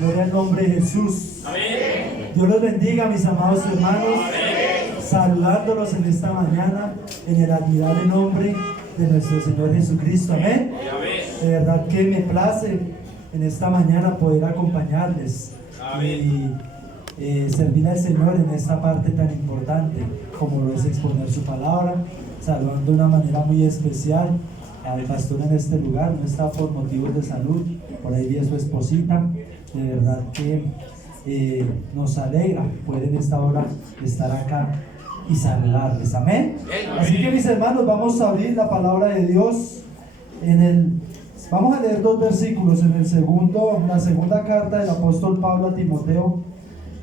Gloria al nombre de Jesús. Amén. Dios los bendiga, mis amados hermanos. Amén. Saludándolos en esta mañana en el admirable nombre de nuestro Señor Jesucristo. Amén. Amén. De verdad que me place en esta mañana poder acompañarles Amén. y servir al Señor en esta parte tan importante como lo es exponer su palabra. Saludando de una manera muy especial al pastor en este lugar. No está por motivos de salud, por ahí vi a su esposita. De verdad que nos alegra poder en esta hora estar acá y saludarles. Amén. Así que, mis hermanos, vamos a abrir la palabra de Dios vamos a leer dos versículos en la segunda carta del apóstol Pablo a Timoteo,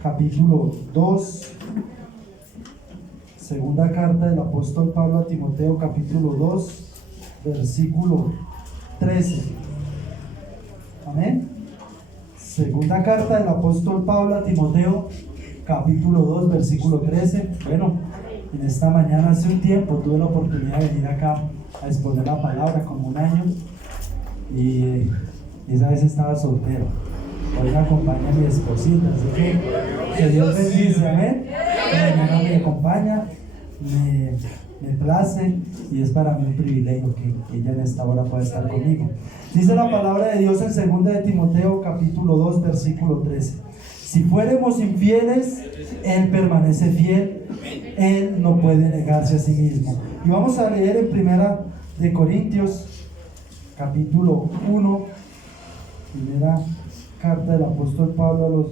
capítulo 2. Segunda carta del apóstol Pablo a Timoteo, capítulo 2, versículo 13. Amén. Segunda carta del apóstol Pablo a Timoteo, capítulo 2, versículo 13. Bueno, en esta mañana, hace un tiempo, tuve la oportunidad de venir acá a exponer la palabra, como un año, y esa vez estaba soltero. Hoy me acompaña mi esposita, así que Dios bendice. Amén. Mañana me acompaña, me place, y es para mí un privilegio que ella en esta hora pueda estar conmigo. Dice la palabra de Dios en 2 de Timoteo, capítulo 2, versículo 13. Si fuéramos infieles, Él permanece fiel, Él no puede negarse a sí mismo. Y vamos a leer en 1 de Corintios, capítulo 1, primera carta del apóstol Pablo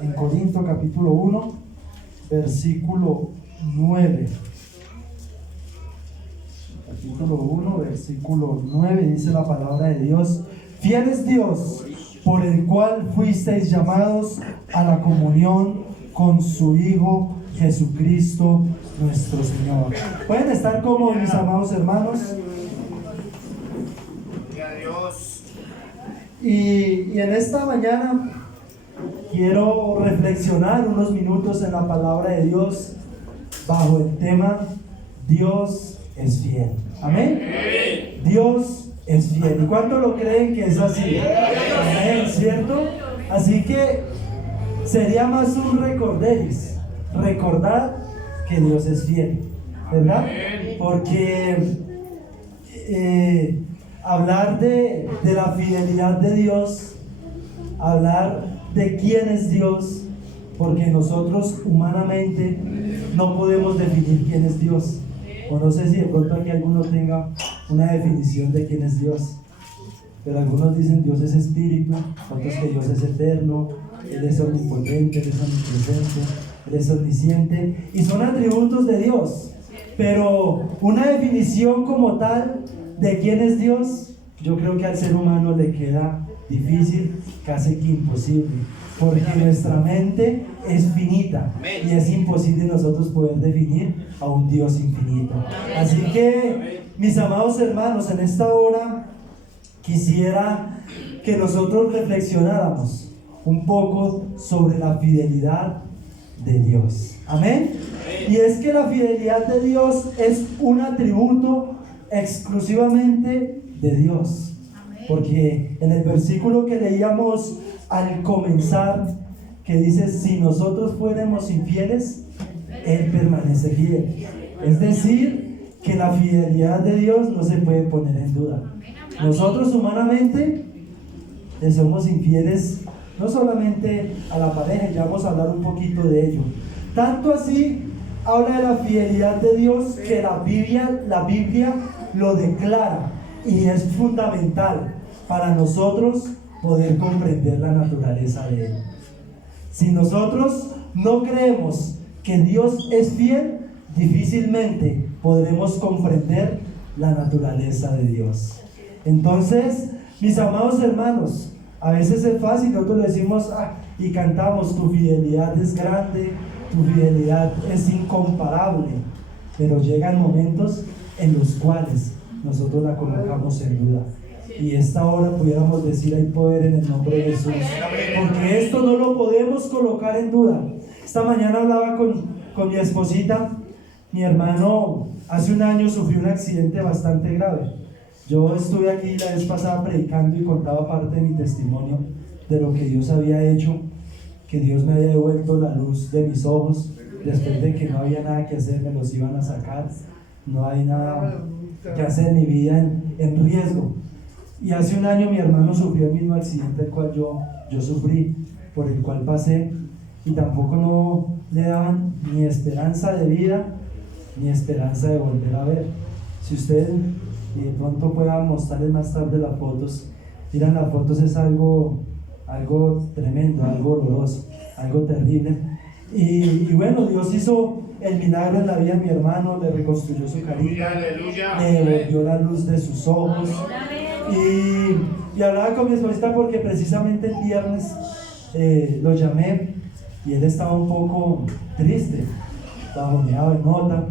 en Corinto, capítulo 1, versículo 9. Capítulo 1, versículo 9, dice la palabra de Dios: fiel es Dios, por el cual fuisteis llamados a la comunión con su Hijo Jesucristo nuestro Señor. ¿Pueden estar cómodos, mis amados hermanos? Y en esta mañana quiero reflexionar unos minutos en la palabra de Dios bajo el tema Dios es fiel. Amén. Dios es fiel. ¿Y cuántos lo creen que es así? Amén, ¿cierto? Así que sería más un recordar que Dios es fiel, ¿verdad? Porque hablar de la fidelidad de Dios, hablar de quién es Dios, porque nosotros humanamente no podemos definir quién es Dios. O no sé si de pronto aquí alguno tenga una definición de quién es Dios, pero algunos dicen Dios es espíritu, otros que Dios es eterno, Él es omnipotente, Él es omnipresente, Él es omnisciente, y son atributos de Dios. Pero una definición como tal de quién es Dios, yo creo que al ser humano le queda difícil, casi que imposible, porque nuestra mente es finita y es imposible nosotros poder definir a un Dios infinito. Así que, mis amados hermanos, en esta hora quisiera que nosotros reflexionáramos un poco sobre la fidelidad de Dios. Amén. Y es que la fidelidad de Dios es un atributo exclusivamente de Dios. Porque en el versículo que leíamos al comenzar, que dice: si nosotros fuéramos infieles, Él permanece fiel. Es decir, que la fidelidad de Dios no se puede poner en duda. Nosotros humanamente le somos infieles no solamente a la pareja, ya vamos a hablar un poquito de ello. Tanto así habla de la fidelidad de Dios que la Biblia lo declara, y es fundamental para nosotros poder comprender la naturaleza de Él. Si nosotros no creemos que Dios es fiel, difícilmente podremos comprender la naturaleza de Dios. Entonces, mis amados hermanos, a veces es fácil, nosotros decimos y cantamos: tu fidelidad es grande, tu fidelidad es incomparable, pero llegan momentos en los cuales nosotros la colocamos en duda. Y esta hora pudiéramos decir: hay poder en el nombre de Jesús, porque esto no lo podemos colocar en duda. Esta mañana hablaba con mi esposita. Mi hermano hace un año sufrí un accidente bastante grave. Yo estuve aquí la vez pasada predicando y contaba parte de mi testimonio de lo que Dios había hecho, que Dios me había devuelto la luz de mis ojos, después de que no había nada que hacer, me los iban a sacar, no hay nada que hacer, mi vida en riesgo. Y hace un año mi hermano sufrió el mismo accidente el cual yo sufrí, por el cual pasé, y tampoco no le daban ni esperanza de vida, ni esperanza de volver a ver. Si usted de pronto pueda mostrarles más tarde las fotos, miran las fotos, es algo tremendo, algo doloroso, algo terrible. Y bueno, Dios hizo el milagro en la vida de mi hermano, le reconstruyó su carita, le devolvió la luz de sus ojos. Y hablaba con mi esposita porque precisamente el viernes lo llamé y él estaba un poco triste, bajoneado en nota,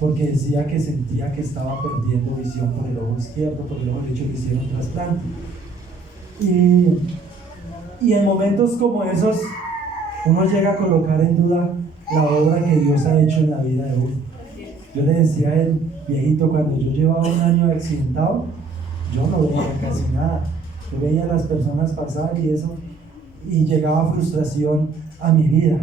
porque decía que sentía que estaba perdiendo visión por el ojo izquierdo, por el ojo derecho le hicieron trasplante. Y en momentos como esos, uno llega a colocar en duda la obra que Dios ha hecho en la vida de uno. Yo le decía a él, viejito, cuando yo llevaba un año accidentado, yo no veía casi nada. Yo veía a las personas pasar y eso, y llegaba frustración a mi vida.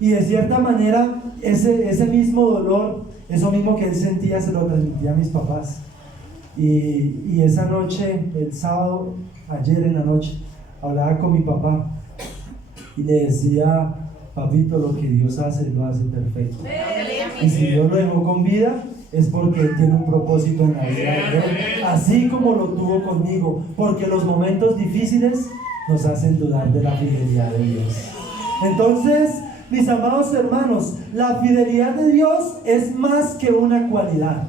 Y de cierta manera, ese mismo dolor, eso mismo que él sentía, se lo transmitía a mis papás. Y esa noche, el sábado, ayer en la noche, hablaba con mi papá y le decía, papito, lo que Dios hace, lo hace perfecto. Y si Dios lo dejó con vida, es porque Él tiene un propósito en la vida de Él, así como lo tuvo conmigo, porque los momentos difíciles nos hacen dudar de la fidelidad de Dios. Entonces, mis amados hermanos, la fidelidad de Dios es más que una cualidad.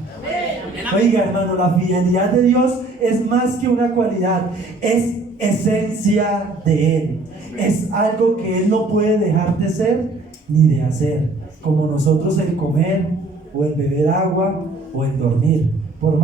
Oiga, hermano, la fidelidad de Dios es más que una cualidad, es esencia de Él. Es algo que Él no puede dejar de ser ni de hacer, como nosotros el comer o el beber agua o el dormir. Por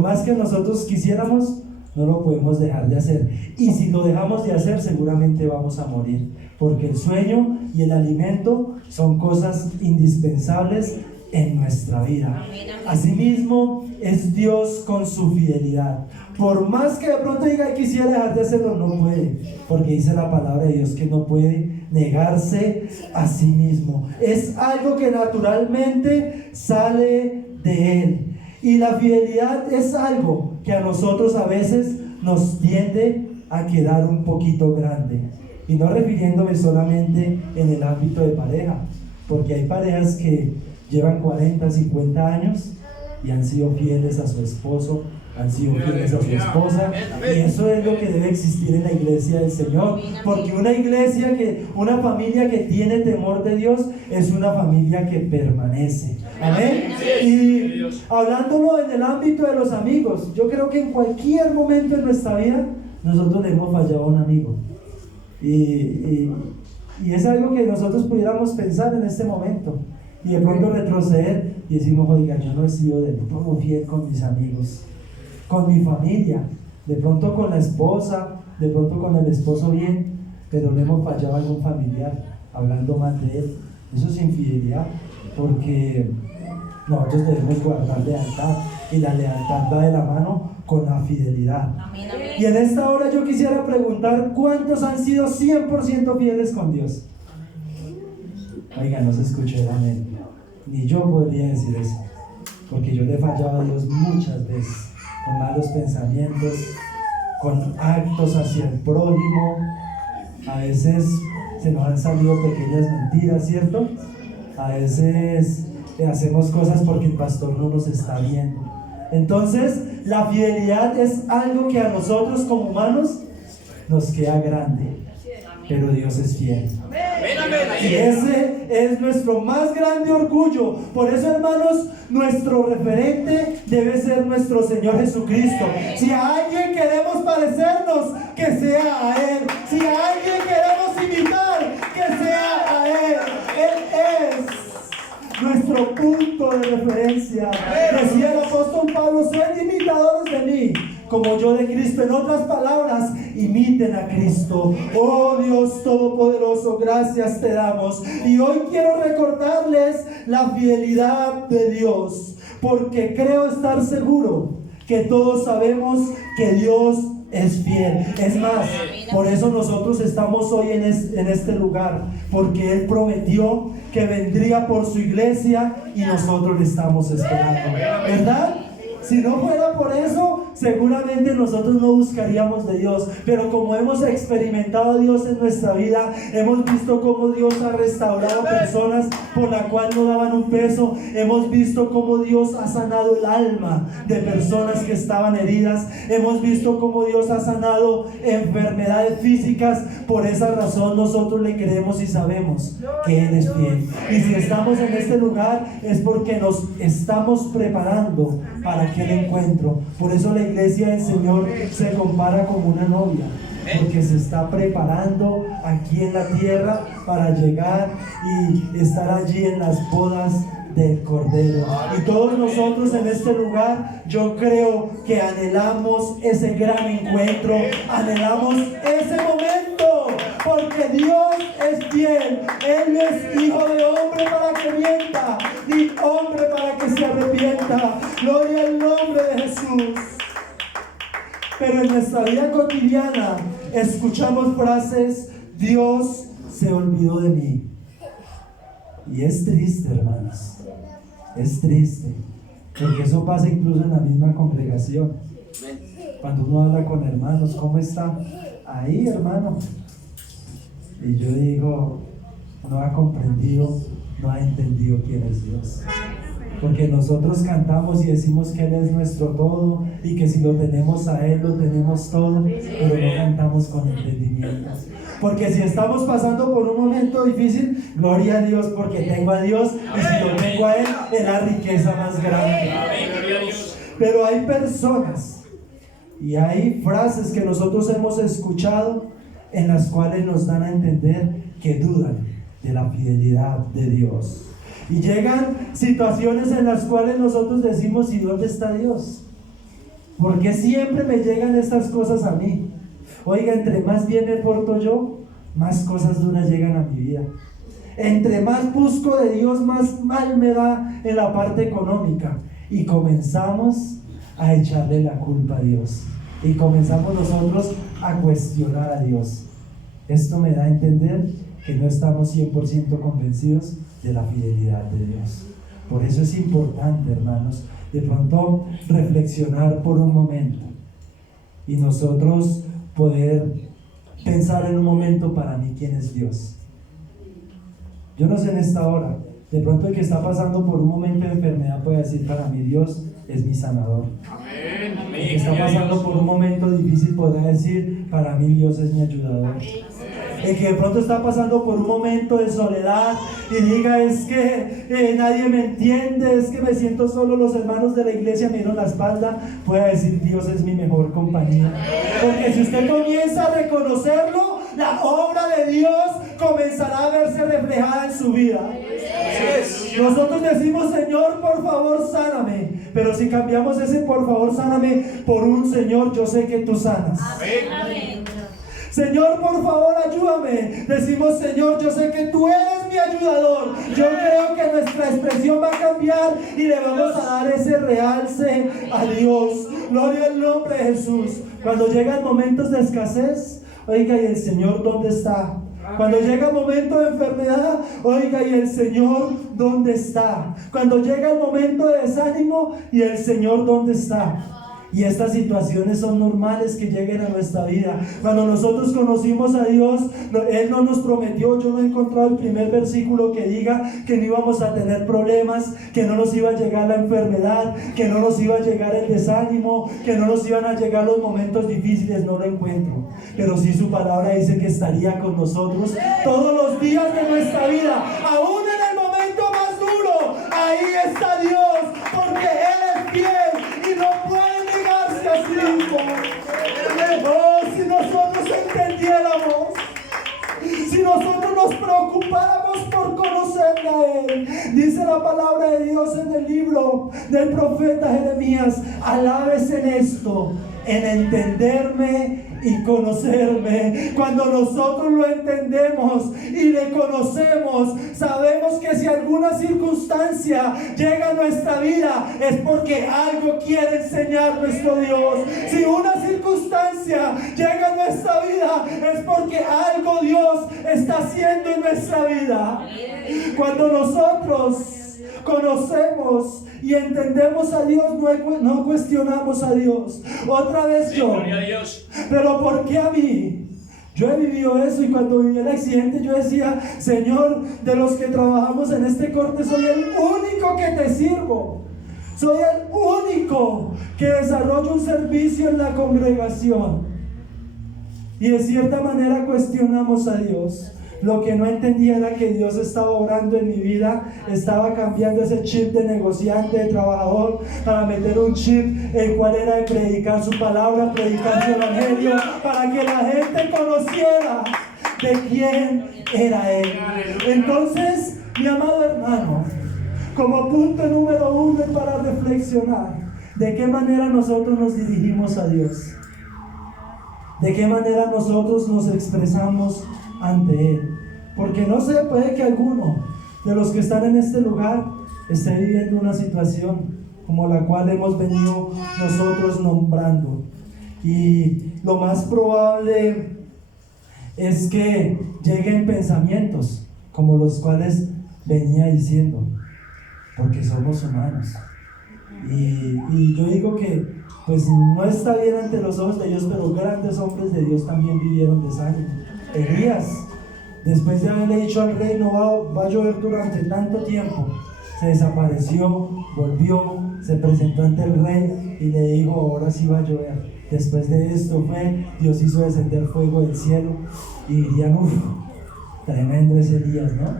más que nosotros quisiéramos, no lo podemos dejar de hacer. Y si lo dejamos de hacer, seguramente vamos a morir, porque el sueño y el alimento son cosas indispensables en nuestra vida. Asimismo es Dios con su fidelidad. Por más que de pronto diga quisiera dejar de hacerlo, no puede, porque dice la palabra de Dios que no puede negarse a sí mismo. Es algo que naturalmente sale de Él. Y la fidelidad es algo que a nosotros a veces nos tiende a quedar un poquito grande. Y no refiriéndome solamente en el ámbito de pareja, porque hay parejas que llevan 40, 50 años y han sido fieles a su esposo, han sido fieles a su esposa, y eso es lo que debe existir en la iglesia del Señor, porque una familia que tiene temor de Dios es una familia que permanece. Amén. Y hablándolo en el ámbito de los amigos, yo creo que en cualquier momento de nuestra vida nosotros le hemos fallado a un amigo, y es algo que nosotros pudiéramos pensar en este momento y de pronto retroceder y decimos, oiga, yo no he sido del todo fiel con mis amigos, con mi familia, de pronto con la esposa, de pronto con el esposo bien, pero le hemos fallado a algún familiar, hablando mal de él. Eso es infidelidad, porque nosotros debemos guardar lealtad, y la lealtad va de la mano con la fidelidad. Y en esta hora yo quisiera preguntar, ¿cuántos han sido 100% fieles con Dios? Oiga, no se escuchó el amén. Ni yo podría decir eso, porque yo le he fallado a Dios muchas veces, con malos pensamientos, con actos hacia el prójimo. A veces se nos han salido pequeñas mentiras, ¿cierto? A veces hacemos cosas porque el pastor no nos está viendo. Entonces, la fidelidad es algo que a nosotros como humanos nos queda grande, pero Dios es fiel. Y ese es nuestro más grande orgullo. Por eso, hermanos, nuestro referente debe ser nuestro Señor Jesucristo. Si a alguien queremos parecernos, que sea a Él. Si a alguien queremos imitar, que sea a Él. Él es nuestro punto de referencia. Decía el apóstol Pablo, sed imitadores de mí, como yo de Cristo. En otras palabras, imiten a Cristo. Oh Dios Todopoderoso, gracias te damos. Y hoy quiero recordarles la fidelidad de Dios, porque creo estar seguro que todos sabemos que Dios es fiel. Es más, por eso nosotros estamos hoy en este lugar, porque Él prometió que vendría por su iglesia y nosotros le estamos esperando, ¿verdad? Si no fuera por eso, seguramente nosotros no buscaríamos de Dios. Pero como hemos experimentado a Dios en nuestra vida, hemos visto cómo Dios ha restaurado personas por la cual no daban un peso. Hemos visto cómo Dios ha sanado el alma de personas que estaban heridas. Hemos visto cómo Dios ha sanado enfermedades físicas. Por esa razón nosotros le creemos y sabemos que Él es fiel. Y si estamos en este lugar es porque nos estamos preparando para aquel encuentro. Por eso la iglesia del Señor se compara como una novia, porque se está preparando aquí en la tierra para llegar y estar allí en las bodas del Cordero. Y todos nosotros en este lugar, yo creo que anhelamos ese gran encuentro, anhelamos ese momento, porque Dios es fiel. Él no es hijo de hombre para que mienta, ni hombre para que se arrepienta. Gloria al nombre de Jesús. Pero en nuestra vida cotidiana escuchamos frases: Dios se olvidó de mí. Y es triste, hermanos. Es triste, porque eso pasa incluso en la misma congregación. Cuando uno habla con hermanos, ¿cómo está? Ahí, hermano. Y yo digo, no ha comprendido, no ha entendido quién es Dios. Porque nosotros cantamos y decimos que Él es nuestro todo y que si lo tenemos a Él, lo tenemos todo, pero no cantamos con entendimiento. Porque si estamos pasando por un momento difícil, gloria a Dios porque tengo a Dios, y si lo tengo a Él, es la riqueza más grande. Pero hay personas y hay frases que nosotros hemos escuchado en las cuales nos dan a entender que dudan de la fidelidad de Dios. Y llegan situaciones en las cuales nosotros decimos: ¿y dónde está Dios? ¿Por qué siempre me llegan estas cosas a mí? Oiga, entre más bien me porto yo, más cosas duras llegan a mi vida. Entre más busco de Dios, más mal me da en la parte económica. Y comenzamos a echarle la culpa a Dios. Y comenzamos nosotros a cuestionar a Dios. Esto me da a entender que no estamos 100% convencidos de la fidelidad de Dios. Por eso es importante, hermanos, de pronto reflexionar por un momento y nosotros poder pensar en un momento: para mí, ¿quién es Dios? Yo no sé en esta hora, de pronto el que está pasando por un momento de enfermedad puede decir: para mí Dios es mi sanador. El que está pasando por un momento difícil podrá decir: para mí Dios es mi ayudador. El que de pronto está pasando por un momento de soledad y diga: es que nadie me entiende, es que me siento solo, los hermanos de la iglesia me dieron la espalda, pueda decir: Dios es mi mejor compañía. Porque si usted comienza a reconocerlo, la obra de Dios comenzará a verse reflejada en su vida. Nosotros decimos: Señor, por favor, sáname. Pero si cambiamos ese por favor, sáname por un: Señor, yo sé que tú sanas. Amén. Señor, por favor, ayúdame. Decimos: Señor, yo sé que tú eres mi ayudador. Yo creo que nuestra expresión va a cambiar y le vamos a dar ese realce a Dios. Gloria al nombre de Jesús. Cuando llegan momentos de escasez, oiga, ¿y el Señor dónde está? Cuando llega el momento de enfermedad, oiga, ¿y el Señor dónde está? Cuando llega el momento de desánimo, ¿y el Señor dónde está? Y estas situaciones son normales que lleguen a nuestra vida. Cuando nosotros conocimos a Dios, Él no nos prometió, yo no he encontrado el primer versículo que diga que no íbamos a tener problemas, que no nos iba a llegar la enfermedad, que no nos iba a llegar el desánimo, que no nos iban a llegar los momentos difíciles. No lo encuentro, pero sí su palabra dice que estaría con nosotros todos los días de nuestra vida, aún en el momento más duro. Ahí está Dios, porque Él es fiel y no puede negarse a sí mismo. Oh, si nosotros entendiéramos, si nosotros nos preocupáramos por conocerle a Él. Dice la palabra de Dios en el libro del profeta Jeremías: alabes en esto, en entenderme y conocerme. Cuando nosotros lo entendemos y le conocemos, sabemos que si alguna circunstancia llega a nuestra vida es porque algo quiere enseñar nuestro Dios. Si una circunstancia llega a nuestra vida es porque algo Dios está haciendo en nuestra vida. Cuando nosotros conocemos y entendemos a Dios, no cuestionamos a Dios. Otra vez yo, pero ¿por qué a mí? Yo he vivido eso, y cuando viví el accidente yo decía: Señor, de los que trabajamos en este corte soy el único que te sirvo, soy el único que desarrollo un servicio en la congregación. Y de cierta manera cuestionamos a Dios. Lo que no entendía era que Dios estaba obrando en mi vida, estaba cambiando ese chip de negociante, de trabajador, para meter un chip el cual era de predicar su palabra, predicar su evangelio, para que la gente conociera de quién era Él. Entonces, mi amado hermano, como punto número 1 para reflexionar, ¿de qué manera nosotros nos dirigimos a Dios? ¿De qué manera nosotros nos expresamos ante Él? Porque no sé, puede que alguno de los que están en este lugar esté viviendo una situación como la cual hemos venido nosotros nombrando, y lo más probable es que lleguen pensamientos como los cuales venía diciendo, porque somos humanos. Y yo digo que pues no está bien ante los ojos de Dios, pero grandes hombres de Dios también vivieron desánimo. Elías, después de haberle dicho al rey: no va a llover durante tanto tiempo, se desapareció, volvió, se presentó ante el rey y le dijo: ahora sí va a llover. Después de esto Dios hizo descender fuego del cielo, y dirían: uff, tremendo ese Elías, ¿no?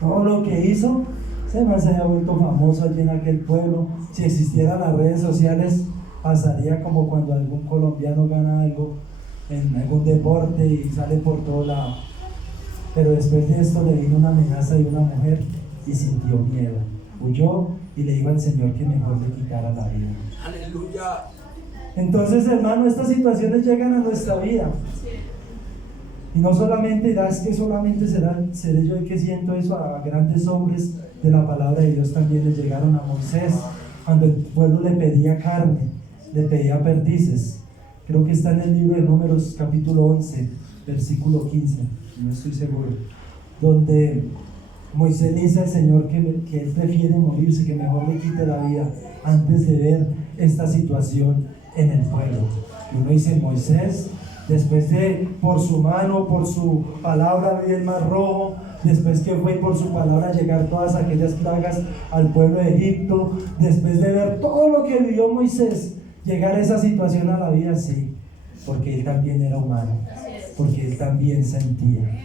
Todo lo que hizo, se había vuelto famoso allí en aquel pueblo. Si existieran las redes sociales, pasaría como cuando algún colombiano gana algo en algún deporte y sale por todo lado. Pero después de esto le vino una amenaza de una mujer y sintió miedo, huyó y le dijo al Señor que mejor le quitara la vida. Aleluya. Entonces, hermano, estas situaciones llegan a nuestra vida, y no solamente, es que solamente seré yo el que siento eso. A grandes hombres de la palabra de Dios también le llegaron. A Moisés, cuando el pueblo le pedía carne, le pedía perdices. Creo que está en el libro de Números capítulo 11 versículo 15, no estoy seguro, donde Moisés dice al Señor que él prefiere morirse, que mejor le quite la vida antes de ver esta situación en el pueblo. Y uno dice: Moisés, después de por su mano, por su palabra abrir el mar rojo, después que fue por su palabra llegar todas aquellas plagas al pueblo de Egipto, después de ver todo lo que vivió Moisés, llegar a esa situación a la vida, sí, porque él también era humano, porque él también sentía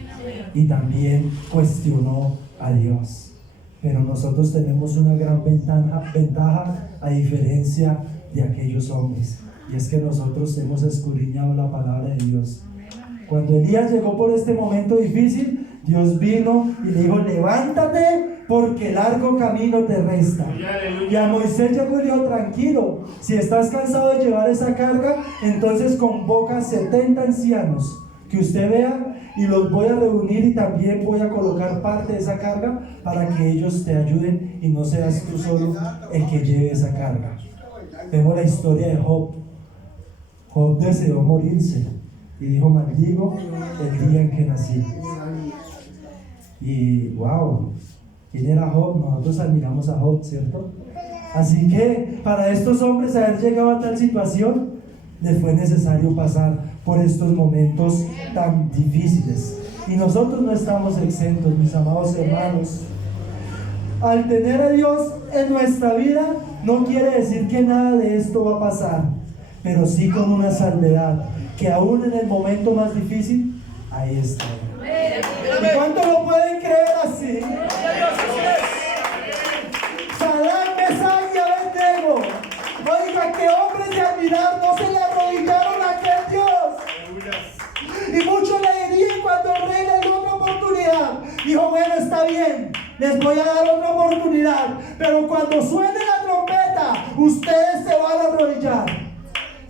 y también cuestionó a Dios. Pero nosotros tenemos una gran ventaja a diferencia de aquellos hombres, y es que nosotros hemos escudriñado la palabra de Dios. Cuando Elías llegó por este momento difícil, Dios vino y le dijo: levántate, porque largo camino te resta. Y a Moisés llegó y le dijo: tranquilo, si estás cansado de llevar esa carga, entonces convoca 70 ancianos que usted vea, y los voy a reunir, y también voy a colocar parte de esa carga para que ellos te ayuden y no seas tú solo el que lleve esa carga. Vemos la historia de Job. Job deseó morirse y dijo: maldigo el día en que nací. Y wow, ¿quién era Job? Nosotros admiramos a Job, ¿cierto? Así que para estos hombres haber llegado a tal situación, les fue necesario pasar por estos momentos tan difíciles. Y nosotros no estamos exentos, mis amados hermanos. Al tener a Dios en nuestra vida, no quiere decir que nada de esto va a pasar, pero sí con una salvedad, que aún en el momento más difícil, ahí está. ¿Y cuánto lo pueden creer así? Saddam, Mesach y Abednego, oiga, que hombres de admirar, no se le arrodillaron a aquel Dios. Y muchos le dirían cuando el rey le dio una oportunidad: les voy a dar otra oportunidad, pero cuando suene la trompeta, ustedes se van a arrodillar.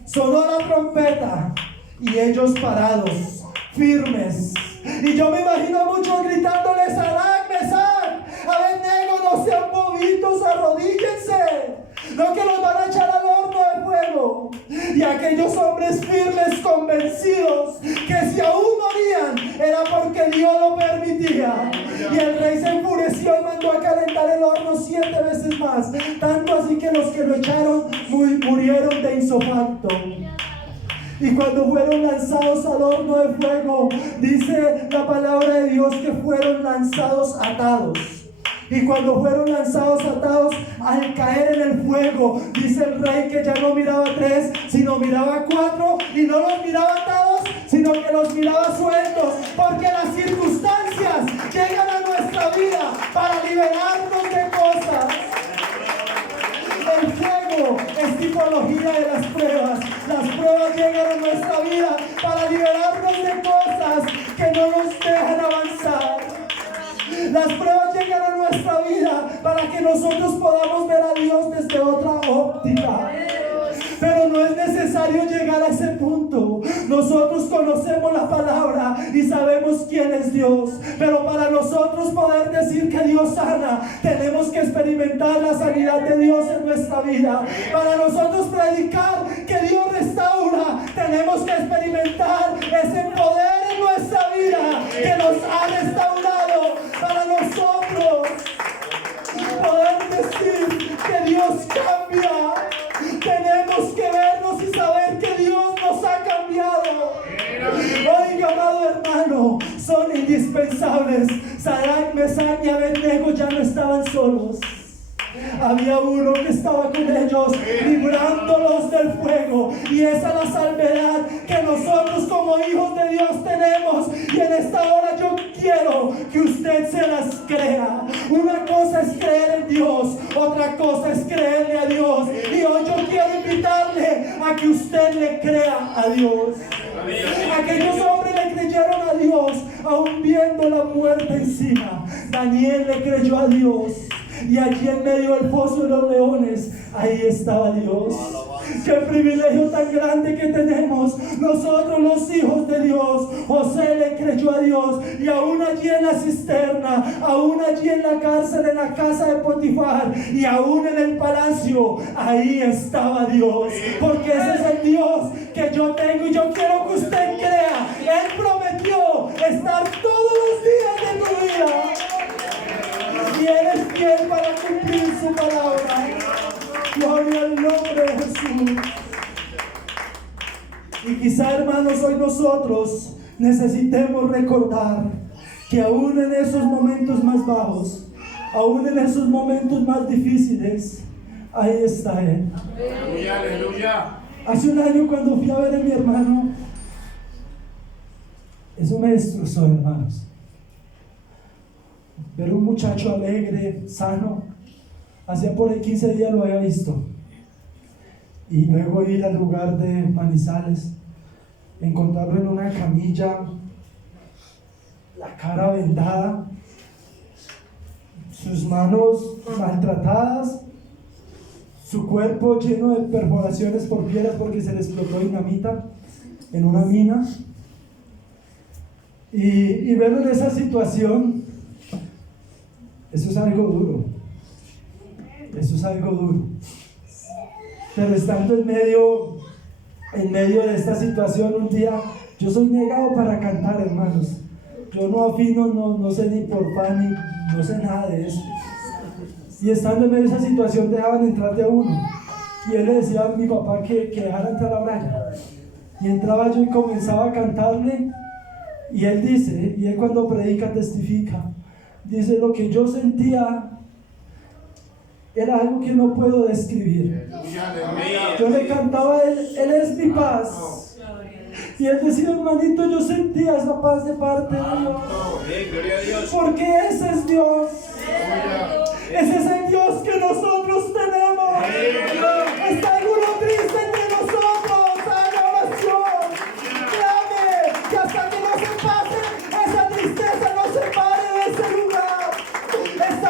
Sonó la trompeta y ellos parados, firmes. Y yo me imagino a muchos gritándoles: Sadrach, Mesach, Abednego, no sean bobitos, arrodíllense. No, que los van a echar al horno de fuego. Y aquellos hombres firmes, convencidos que si aún morían era porque Dios lo permitía. Y el rey se enfureció y mandó a calentar el horno 7 veces más. Tanto así que los que lo echaron murieron de insofacto. Y cuando fueron lanzados al horno de fuego, dice la palabra de Dios que fueron lanzados atados. Y cuando fueron lanzados atados, al caer en el fuego, dice el rey que ya no miraba 3, sino miraba 4, y no los miraba atados, sino que los miraba sueltos, porque las circunstancias llegan a nuestra vida para liberarnos de cosas. El fuego es tipología de las pruebas. Las pruebas llegan a nuestra vida para liberarnos de cosas que no nos dejan avanzar. Las pruebas llegan a nuestra vida para que nosotros podamos ver a Dios desde otra óptica. Pero no es necesario llegar a ese punto. Nosotros conocemos la palabra y sabemos quién es Dios. Pero para nosotros poder decir que Dios sana, tenemos que experimentar la sanidad de Dios en nuestra vida. Para nosotros predicar que Dios restaura, tenemos que experimentar ese poder en nuestra vida que nos ha restaurado. Para nosotros poder decir que Dios cambia, tenemos que vernos y saber que Dios nos ha cambiado. Oiga, amado hermano, son indispensables. Sadrach, Mesach y Abednego ya no estaban solos. Había uno que estaba con ellos, librándolos del fuego. Y esa es la salvedad que nosotros como hijos de Dios tenemos. Y en esta hora yo quiero que usted se las crea. Una cosa es creer en Dios, otra cosa es creerle a Dios. Y hoy yo quiero invitarle a que usted le crea a Dios. Aquellos hombres le creyeron a Dios, aún viendo la muerte encima. Daniel le creyó a Dios. Y allí en medio del foso de los leones, ahí estaba Dios. Qué privilegio tan grande que tenemos nosotros los hijos de Dios. José le creyó a Dios, y aún allí en la cisterna, aún allí en la cárcel, en la casa de Potifar, y aún en el palacio, ahí estaba Dios. Porque ese es el Dios que yo tengo y yo quiero que usted crea. Él prometió estar todos los días de tu vida. Y Él es fiel para cumplir su palabra. Gloria al nombre de Jesús. Y quizá, hermanos, hoy nosotros necesitemos recordar que aún en esos momentos más bajos, aún en esos momentos más difíciles, ahí está Él. Aleluya, aleluya. Hace un año, cuando fui a ver a mi hermano, eso me destrozó, hermanos. Ver un muchacho alegre, sano. Hacía por ahí 15 días lo había visto. Y luego ir al lugar de Manizales, encontrarlo en una camilla, la cara vendada, sus manos maltratadas, su cuerpo lleno de perforaciones por piedras porque se le explotó dinamita en una mina. Y verlo en esa situación, eso es algo duro. Eso es algo duro. Pero estando en medio de esta situación, un día, yo soy negado para cantar, hermanos. Yo no afino, no sé ni por fa, ni no sé nada de eso. Y estando en medio de esa situación, dejaban entrar de a uno. Y él le decía a mi papá que dejara entrar a Brian. Y entraba yo y comenzaba a cantarle. Y él dice, y él cuando predica testifica, dice: lo que yo sentía era algo que no puedo describir. Yo le cantaba a él es mi paz. Y él decía: hermanito, yo sentía esa paz de parte de Dios. Porque ese es Dios. Ese es el Dios que nosotros tenemos. Está alguno triste entre nosotros, haga oración. Clame, que hasta que no se pase esa tristeza, no se pare de ese lugar. Está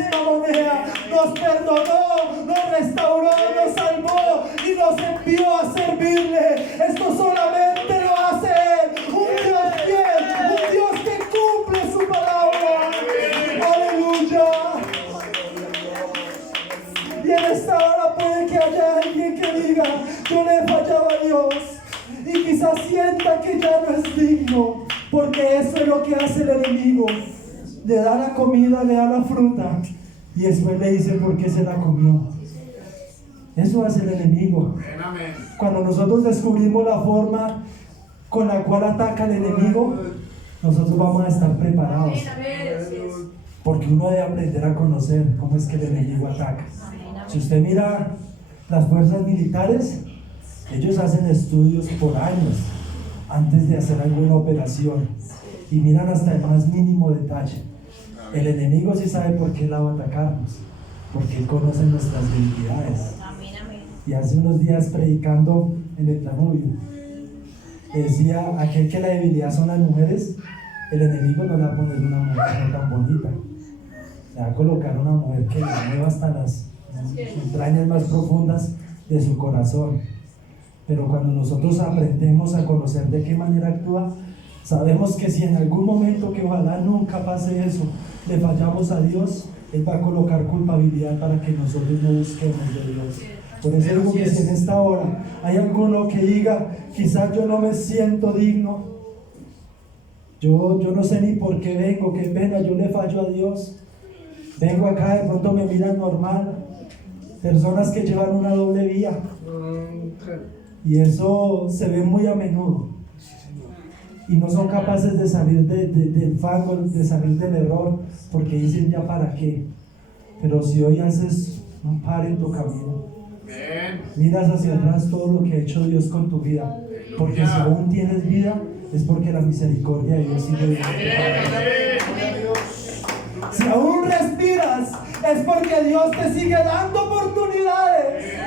misma manera nos perdonó, nos restauró, nos salvó y nos envió a servirle. Esto solamente lo hace Él, un Dios fiel, un Dios que cumple su palabra. Aleluya. Y en esta hora puede que haya alguien que diga: yo le he fallado a Dios, y quizás sienta que ya no es digno, porque eso es lo que hace el enemigo. Le da la comida, le da la fruta y después le dice por qué se la comió. Eso hace el enemigo. Cuando nosotros descubrimos la forma con la cual ataca el enemigo, nosotros vamos a estar preparados, porque uno debe aprender a conocer cómo es que el enemigo ataca. Si usted mira las fuerzas militares, ellos hacen estudios por años antes de hacer alguna operación y miran hasta el más mínimo detalle. El enemigo sí sabe por qué él va a atacarnos, porque él conoce nuestras debilidades. Y hace unos días, predicando en el Danubio, decía: aquel que la debilidad son las mujeres, el enemigo no le va a poner una mujer no tan bonita, le va a colocar una mujer que le mueva hasta las entrañas más profundas de su corazón. Pero cuando nosotros aprendemos a conocer de qué manera actúa, sabemos que si en algún momento, que ojalá nunca pase eso, le fallamos a Dios, Él va a colocar culpabilidad para que nosotros no busquemos de Dios. Por eso digo que si en esta hora hay alguno que diga: quizás yo no me siento digno, yo no sé ni por qué vengo, qué pena, yo le fallo a Dios, vengo acá, de pronto me miran normal, personas que llevan una doble vía, y eso se ve muy a menudo, y no son capaces de salir del fango, de salir del error, porque dicen: ya para qué. Pero si hoy haces un par en tu camino, miras hacia atrás todo lo que ha hecho Dios con tu vida, porque si aún tienes vida es porque la misericordia de Dios sigue vigente. Si aún respiras es porque Dios te sigue dando oportunidades.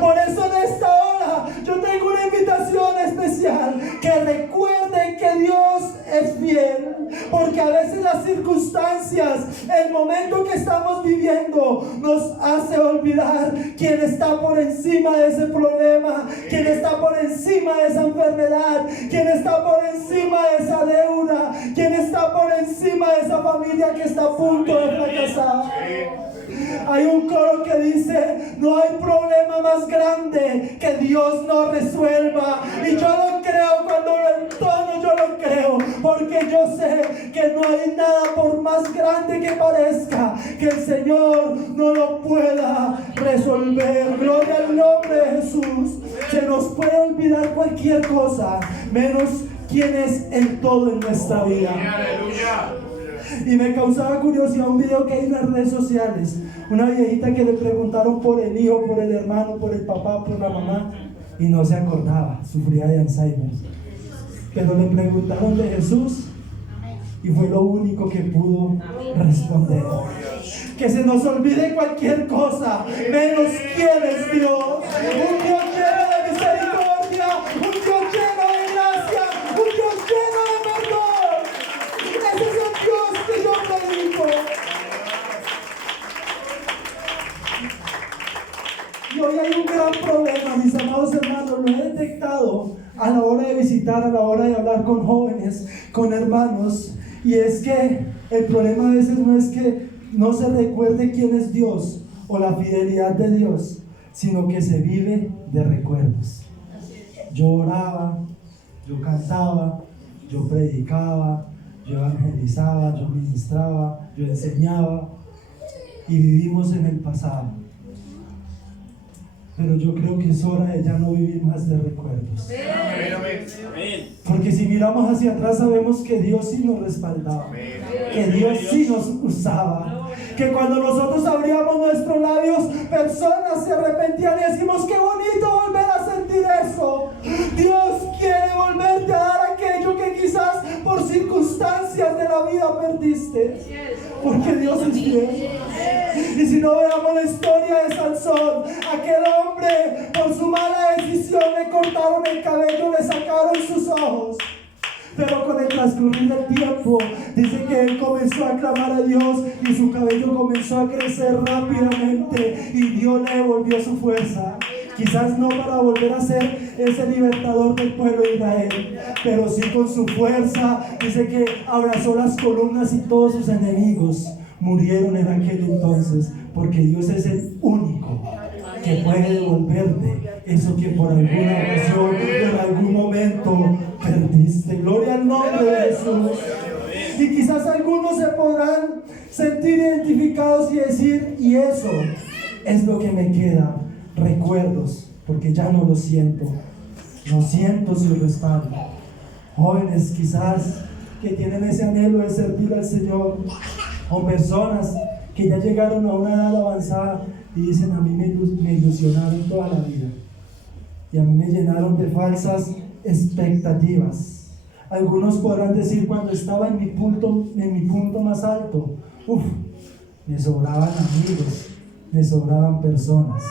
Por eso en esta hora yo tengo una invitación especial: que recuerden que Dios es fiel, porque a veces las circunstancias, el momento que estamos viviendo, nos hace olvidar quién está por encima de ese problema, quién está por encima de esa enfermedad, quién está por encima de esa deuda, quién está por encima de esa familia que está a punto de fracasar. Hay un coro que dice: no hay problema más grande que Dios no resuelva. Y yo lo creo, cuando lo entono yo lo creo, porque yo sé que no hay nada, por más grande que parezca, que el Señor no lo pueda resolver. Gloria al nombre de Jesús. Se nos puede olvidar cualquier cosa, menos quién es el todo en nuestra vida. Y me causaba curiosidad un video que hay en las redes sociales, una viejita que le preguntaron por el hijo, por el hermano, por el papá, por la mamá, y no se acordaba, sufría de Alzheimer. Pero le preguntaron de Jesús y fue lo único que pudo responder. Que se nos olvide cualquier cosa, menos quién es Dios. Un Dios lleno de misericordia, un Dios lleno de gracia, un Dios lleno de perdón. Ese es el Dios que yo predico. Y hoy hay un gran problema, mis amados hermanos, lo he detectado a la hora de visitar, a la hora de hablar con jóvenes, con hermanos, y es que el problema a veces no es que no se recuerde quién es Dios o la fidelidad de Dios, sino que se vive de recuerdos. Yo oraba, yo cantaba, yo predicaba, yo evangelizaba, yo ministraba, yo enseñaba, y vivimos en el pasado. Pero yo creo que es hora de ya no vivir más de recuerdos. Porque si miramos hacia atrás sabemos que Dios sí nos respaldaba, que Dios sí nos usaba, que cuando nosotros abríamos nuestros labios, personas se arrepentían y decimos: qué bonito volver a sentir eso. Dios quiere volverte a dar aquello que quizás por circunstancias de la vida perdiste, porque Dios es fiel. Y si no, veamos la historia de Sansón. Aquel hombre, por su mala decisión, le cortaron el cabello, le sacaron sus ojos. Pero con el transcurrir del tiempo, dice que él comenzó a clamar a Dios y su cabello comenzó a crecer rápidamente y Dios le devolvió su fuerza. Quizás no para volver a ser ese libertador del pueblo de Israel, pero sí con su fuerza. Dice que abrazó las columnas y todos sus enemigos murieron en aquel entonces, porque Dios es el único que puede devolverte eso que por alguna ocasión, en algún momento perdiste. Gloria al nombre de Jesús. Y quizás algunos se podrán sentir identificados y decir, y eso es lo que me queda, recuerdos, porque ya no lo siento, no siento su respaldo. Jóvenes quizás que tienen ese anhelo de servir al Señor, o personas que ya llegaron a una edad avanzada y dicen, a mí me ilusionaron toda la vida y a mí me llenaron de falsas expectativas. Algunos podrán decir, cuando estaba en mi punto más alto, me sobraban amigos, me sobraban personas,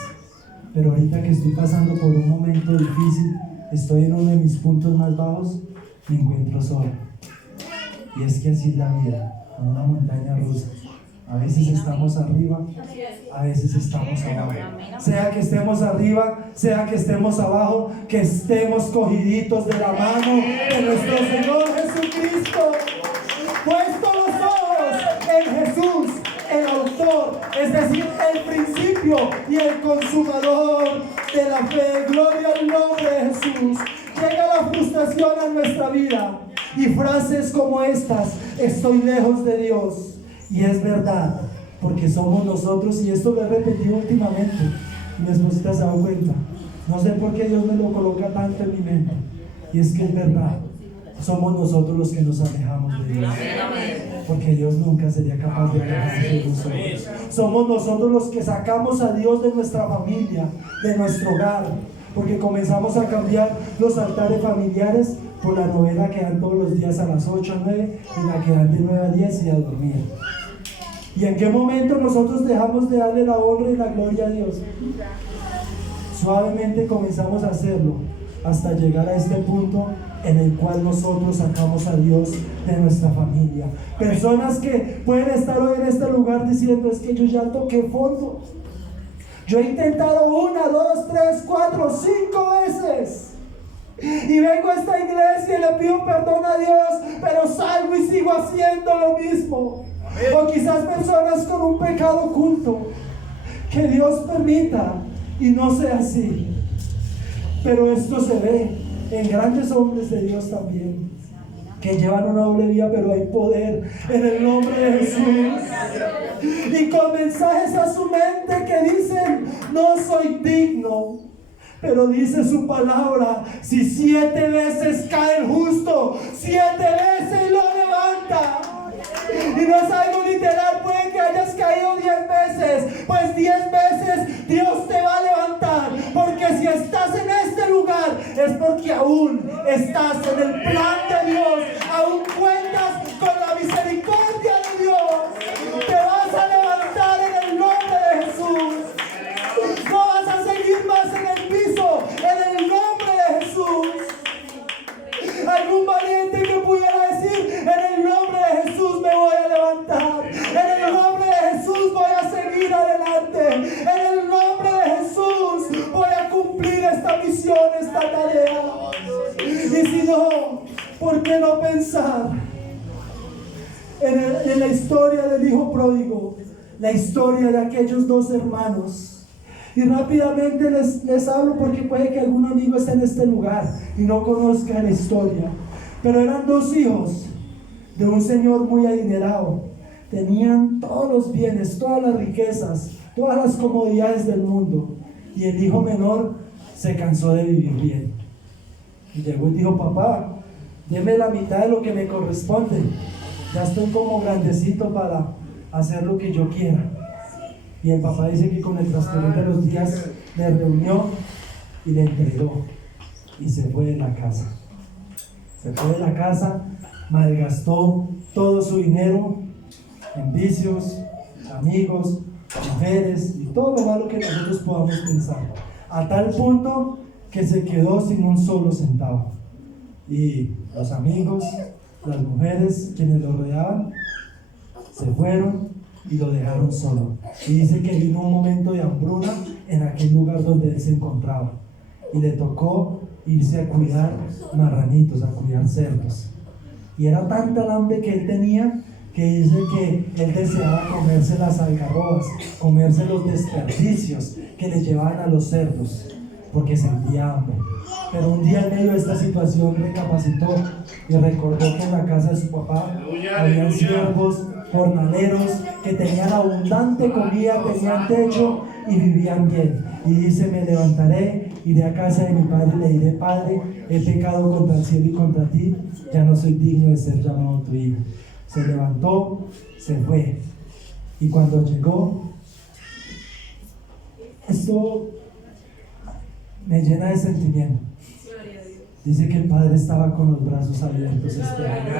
pero ahorita que estoy pasando por un momento difícil, estoy en uno de mis puntos más bajos, me encuentro solo. Y es que así es la vida, en una montaña rusa. A veces estamos arriba, a veces estamos abajo. Sea que estemos arriba, sea que estemos abajo, que estemos cogiditos de la mano de nuestro Señor Jesucristo. Puestos los ojos en Jesús, el autor, es decir, el principio y el consumador de la fe. Gloria al nombre de Jesús. Llega la frustración a nuestra vida y frases como estas: estoy lejos de Dios. Y es verdad, porque somos nosotros, y esto lo he repetido últimamente, y mi esposita se ha dado cuenta. No sé por qué Dios me lo coloca tanto en mi mente, y es que es verdad, somos nosotros los que nos alejamos de Dios, porque Dios nunca sería capaz de alejarse de nosotros. Somos nosotros los que sacamos a Dios de nuestra familia, de nuestro hogar, porque comenzamos a cambiar los altares familiares por la novela que dan todos los días a las 8 a 9 y la que dan de 9 a 10 y a dormir. ¿Y en qué momento nosotros dejamos de darle la honra y la gloria a Dios? Suavemente comenzamos a hacerlo hasta llegar a este punto en el cual nosotros sacamos a Dios de nuestra familia. Personas que pueden estar hoy en este lugar diciendo, es que yo ya toqué fondo. Yo he intentado 1, 2, 3, 4, 5 veces. Y vengo a esta iglesia y le pido perdón a Dios, pero salgo y sigo haciendo lo mismo. O quizás personas con un pecado oculto, que Dios permita y no sea así. Pero esto se ve en grandes hombres de Dios también, que llevan una doble vía, pero hay poder en el nombre de Jesús. Y con mensajes a su mente que dicen, no soy digno. Pero dice su palabra, si 7 veces cae el justo, 7 veces lo levanta. Y no es algo literal, puede que hayas caído 10 veces, pues 10 veces Dios te va a levantar. Porque si estás en este lugar, es porque aún estás en el plan de Dios, aún cuentas con la misericordia de Dios. Te vas a levantar en el nombre de Jesús. No vas a seguir más en el piso, en el nombre de Jesús. Algún valiente que pudiera decir, en el nombre de Jesús me voy a levantar, en el nombre de Jesús voy a seguir adelante, en el nombre de Jesús voy a cumplir esta misión, esta tarea. Y si no, ¿por qué no pensar en la historia del hijo pródigo, la historia de aquellos 2 hermanos? Y rápidamente les hablo porque puede que algún amigo esté en este lugar y no conozca la historia. Pero eran 2 hijos de un señor muy adinerado. Tenían todos los bienes, todas las riquezas, todas las comodidades del mundo. Y el hijo menor se cansó de vivir bien. Y llegó y dijo, papá, deme la mitad de lo que me corresponde. Ya estoy como grandecito para hacer lo que yo quiera. Y el papá dice que con el transcurrir de los días le reunió y le entregó y se fue de la casa. Se fue de la casa, malgastó todo su dinero en vicios, amigos, mujeres y todo lo malo que nosotros podamos pensar. A tal punto que se quedó sin un solo centavo. Y los amigos, las mujeres, quienes lo rodeaban, se fueron y lo dejaron solo. Y dice que vino un momento de hambruna en aquel lugar donde él se encontraba. Y le tocó irse a cuidar marranitos, a cuidar cerdos. Y era tanta el hambre que él tenía que dice que él deseaba comerse las algarrobas, comerse los desperdicios que le llevaban a los cerdos, porque sentía hambre. Pero un día en medio de esta situación recapacitó y recordó que en la casa de su papá habían siervos, jornaleros que tenían abundante comida, tenían techo y vivían bien. Y dice: me levantaré, iré a casa de mi padre y le diré: Padre, he pecado contra el cielo y contra ti, ya no soy digno de ser llamado tu hijo. Se levantó, se fue, y cuando llegó, esto me llena de sentimiento. Dice que el padre estaba con los brazos abiertos esperando.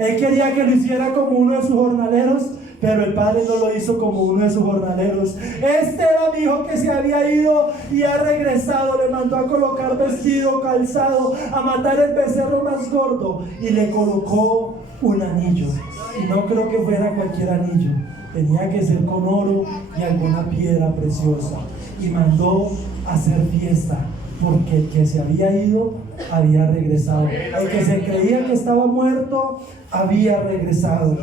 Él quería que lo hiciera como uno de sus jornaleros, pero el padre no lo hizo como uno de sus jornaleros. Este era mi hijo que se había ido y ha regresado. Le mandó a colocar vestido, calzado, a matar el becerro más gordo y le colocó un anillo. Y no creo que fuera cualquier anillo, tenía que ser con oro y alguna piedra preciosa. Y mandó a hacer fiesta, porque el que se había ido había regresado. El que se creía que estaba muerto había regresado.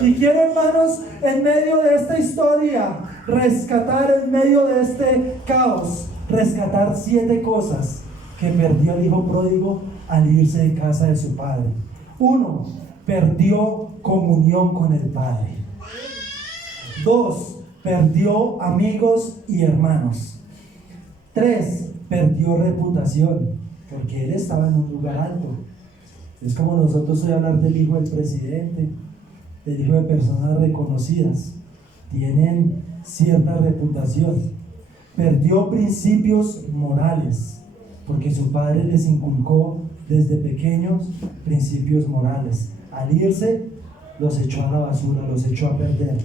Y quiero, hermanos, en medio de esta historia, rescatar en medio de este caos, rescatar 7 cosas que perdió el hijo pródigo al irse de casa de su padre. 1, perdió comunión con el padre. 2, perdió amigos y hermanos. 3, perdió reputación, porque él estaba en un lugar alto. Es como nosotros hoy hablar del hijo del presidente, del hijo de personas reconocidas. Tienen cierta reputación. Perdió principios morales, porque su padre les inculcó desde pequeños principios morales. Al irse, los echó a la basura, los echó a perder.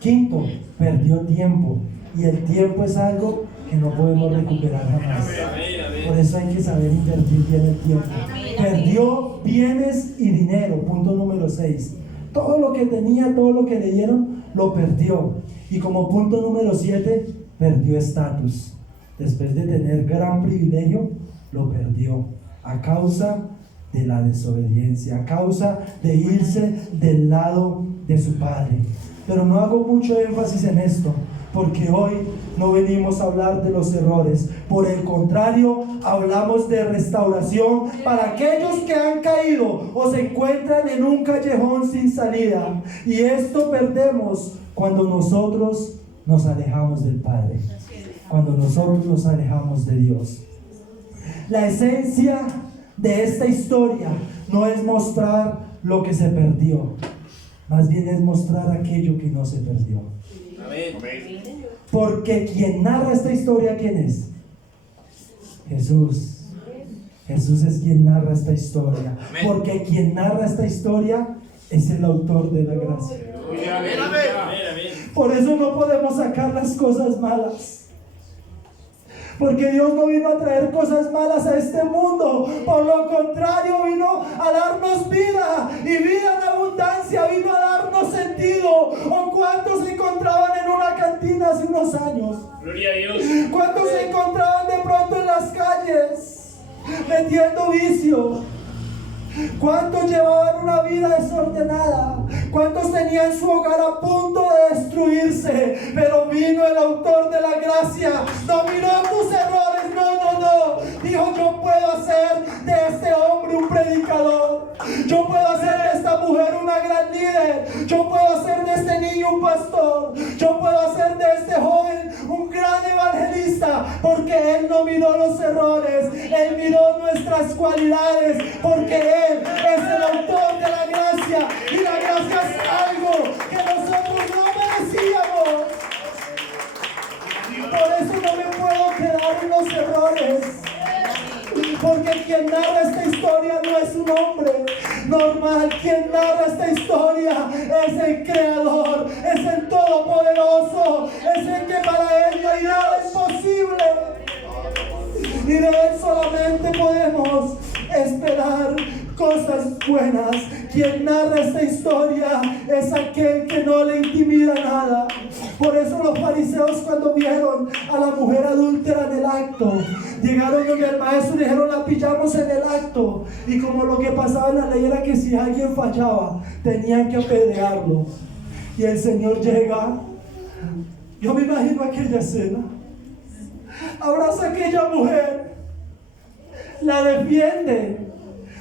5, perdió tiempo, y el tiempo es algo que no podemos recuperar jamás. Por eso hay que saber invertir bien el tiempo. Perdió bienes y dinero. Punto número 6. Todo lo que tenía, todo lo que le dieron, lo perdió. Y como punto número 7, perdió estatus. Después de tener gran privilegio, lo perdió a causa de la desobediencia, a causa de irse del lado de su padre. Pero no hago mucho énfasis en esto, porque hoy no venimos a hablar de los errores. Por el contrario, hablamos de restauración para aquellos que han caído o se encuentran en un callejón sin salida. Y esto perdemos cuando nosotros nos alejamos del Padre, cuando nosotros nos alejamos de Dios. La esencia de esta historia no es mostrar lo que se perdió, más bien es mostrar aquello que no se perdió. Amén. Porque quien narra esta historia, ¿quién es? Jesús. Jesús es quien narra esta historia. Porque quien narra esta historia es el autor de la gracia. Por eso no podemos sacar las cosas malas. Porque Dios no vino a traer cosas malas a este mundo. Por lo contrario, vino a darnos vida, y vida en abundancia. Vino a darnos sentido. ¿O cuántos se encontraban en una cantina hace unos años? Gloria a Dios. ¿Cuántos se encontraban de pronto en las calles metiendo vicio? ¿Cuántos llevaban una vida desordenada? ¿Cuántos tenían su hogar a punto de destruirse? Pero vino el autor de la gracia, no miró tus errores, no. Dijo: yo puedo hacer de este hombre un predicador. Yo puedo hacer de esta mujer una gran líder. Yo puedo hacer de este niño un pastor. Yo puedo hacer de este joven un gran evangelista. Porque Él no miró los errores, Él miró nuestras cualidades. Porque Él es el autor de la gracia, y la gracia es algo que nosotros no merecíamos. Por eso no me puedo quedar en los errores, porque quien narra esta historia no es un hombre normal. Quien narra esta historia es el Creador, es el Todopoderoso, es el que para Él no hay nada imposible. Y de Él solamente podemos buenas. Quien narra esta historia es aquel que no le intimida nada. Por eso los fariseos, cuando vieron a la mujer adúltera en el acto, llegaron donde el maestro y dijeron: la pillamos en el acto. Y como lo que pasaba en la ley era que si alguien fallaba, tenían que apedrearlo. Y el Señor llega. Yo me imagino aquella escena. Abraza a aquella mujer, la defiende,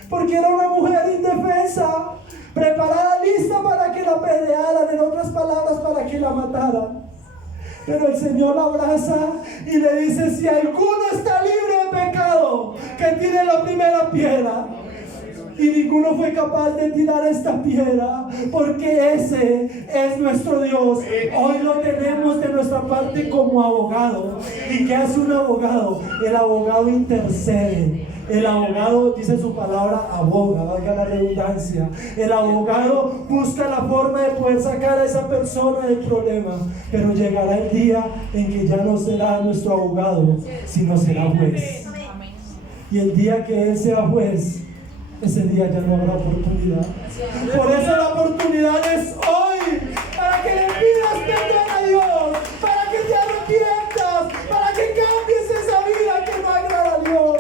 porque era una mujer indefensa, preparada, lista para que la apedrearan, en otras palabras, para que la mataran. Pero el Señor la abraza y le dice: si alguno está libre de pecado, que tire la primera piedra. Y ninguno fue capaz de tirar esta piedra, porque ese es nuestro Dios. Hoy lo tenemos de nuestra parte como abogado. ¿Y qué hace un abogado? El abogado intercede. El abogado, dice su palabra, aboga, valga la redundancia. El abogado busca la forma de poder sacar a esa persona del problema. Pero llegará el día en que ya no será nuestro abogado, sino será juez. Y el día que Él sea juez, ese día ya no habrá oportunidad. Por eso la oportunidad es hoy, para que le pidas perdón a Dios, para que te arrepientas, para que cambies esa vida que no agrada a Dios.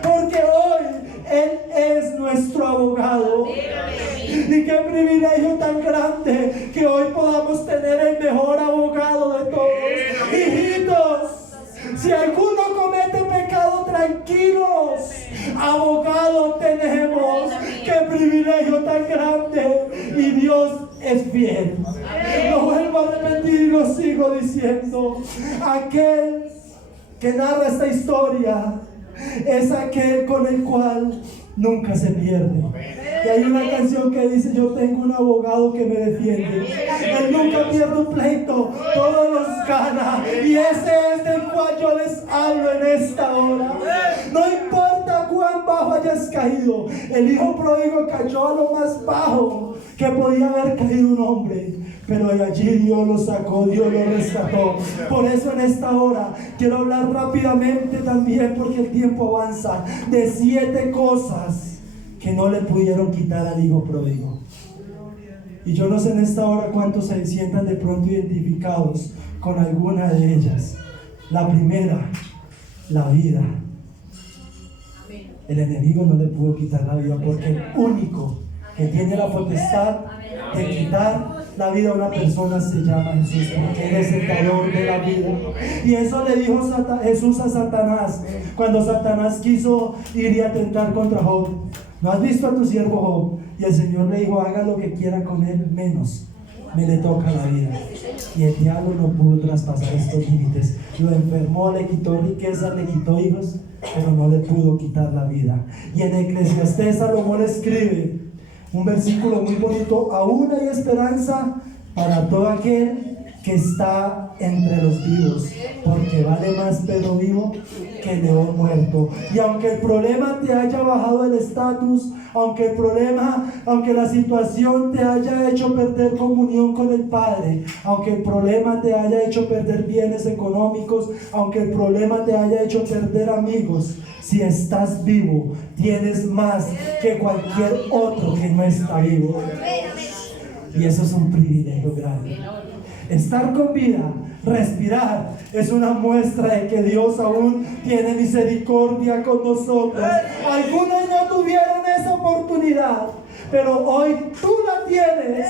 Porque hoy Él es nuestro abogado. Y qué privilegio tan grande que hoy podamos tener el mejor abogado de todos. Hijitos, si alguno comete pecado, tranquilos, abogado tenemos. Qué privilegio tan grande. Y Dios es fiel. Lo vuelvo a repetir y lo sigo diciendo. Aquel que narra esta historia es aquel con el cual nunca se pierde. Y hay una canción que dice: yo tengo un abogado que me defiende. Él nunca pierde un pleito, todos los gana. Y ese es del cual yo les hablo en esta hora. No importa cuán bajo hayas caído. El hijo pródigo cayó a lo más bajo que podía haber caído un hombre, pero de allí Dios lo sacó, Dios lo rescató. Por eso en esta hora quiero hablar rápidamente también, porque el tiempo avanza, de 7 cosas que no le pudieron quitar al hijo pródigo. Y yo no sé en esta hora cuántos se sientan de pronto identificados con alguna de ellas. La primera, la vida. El enemigo no le pudo quitar la vida, porque el único que tiene la potestad de quitar la vida a una persona se llama Jesús, porque Él es el dador de la vida. Y eso le dijo Jesús a Satanás cuando Satanás quiso ir y atentar contra Job: ¿no has visto a tu siervo Job? Y el Señor le dijo: haga lo que quiera con él, menos me le toca la vida. Y el diablo no pudo traspasar estos límites. Lo enfermó, le quitó riquezas, le quitó hijos, pero no le pudo quitar la vida. Y en Eclesiastés Salomón escribe un versículo muy bonito: aún hay esperanza para todo aquel que está entre los vivos, porque vale más perro vivo que león muerto. Y aunque el problema te haya bajado el estatus, aunque la situación te haya hecho perder comunión con el Padre, aunque el problema te haya hecho perder bienes económicos, aunque el problema te haya hecho perder amigos, si estás vivo, tienes más que cualquier otro que no está vivo. Y eso es un privilegio grande. Estar con vida, respirar, es una muestra de que Dios aún tiene misericordia con nosotros. Algunos no tuvieron esa oportunidad, pero hoy tú la tienes.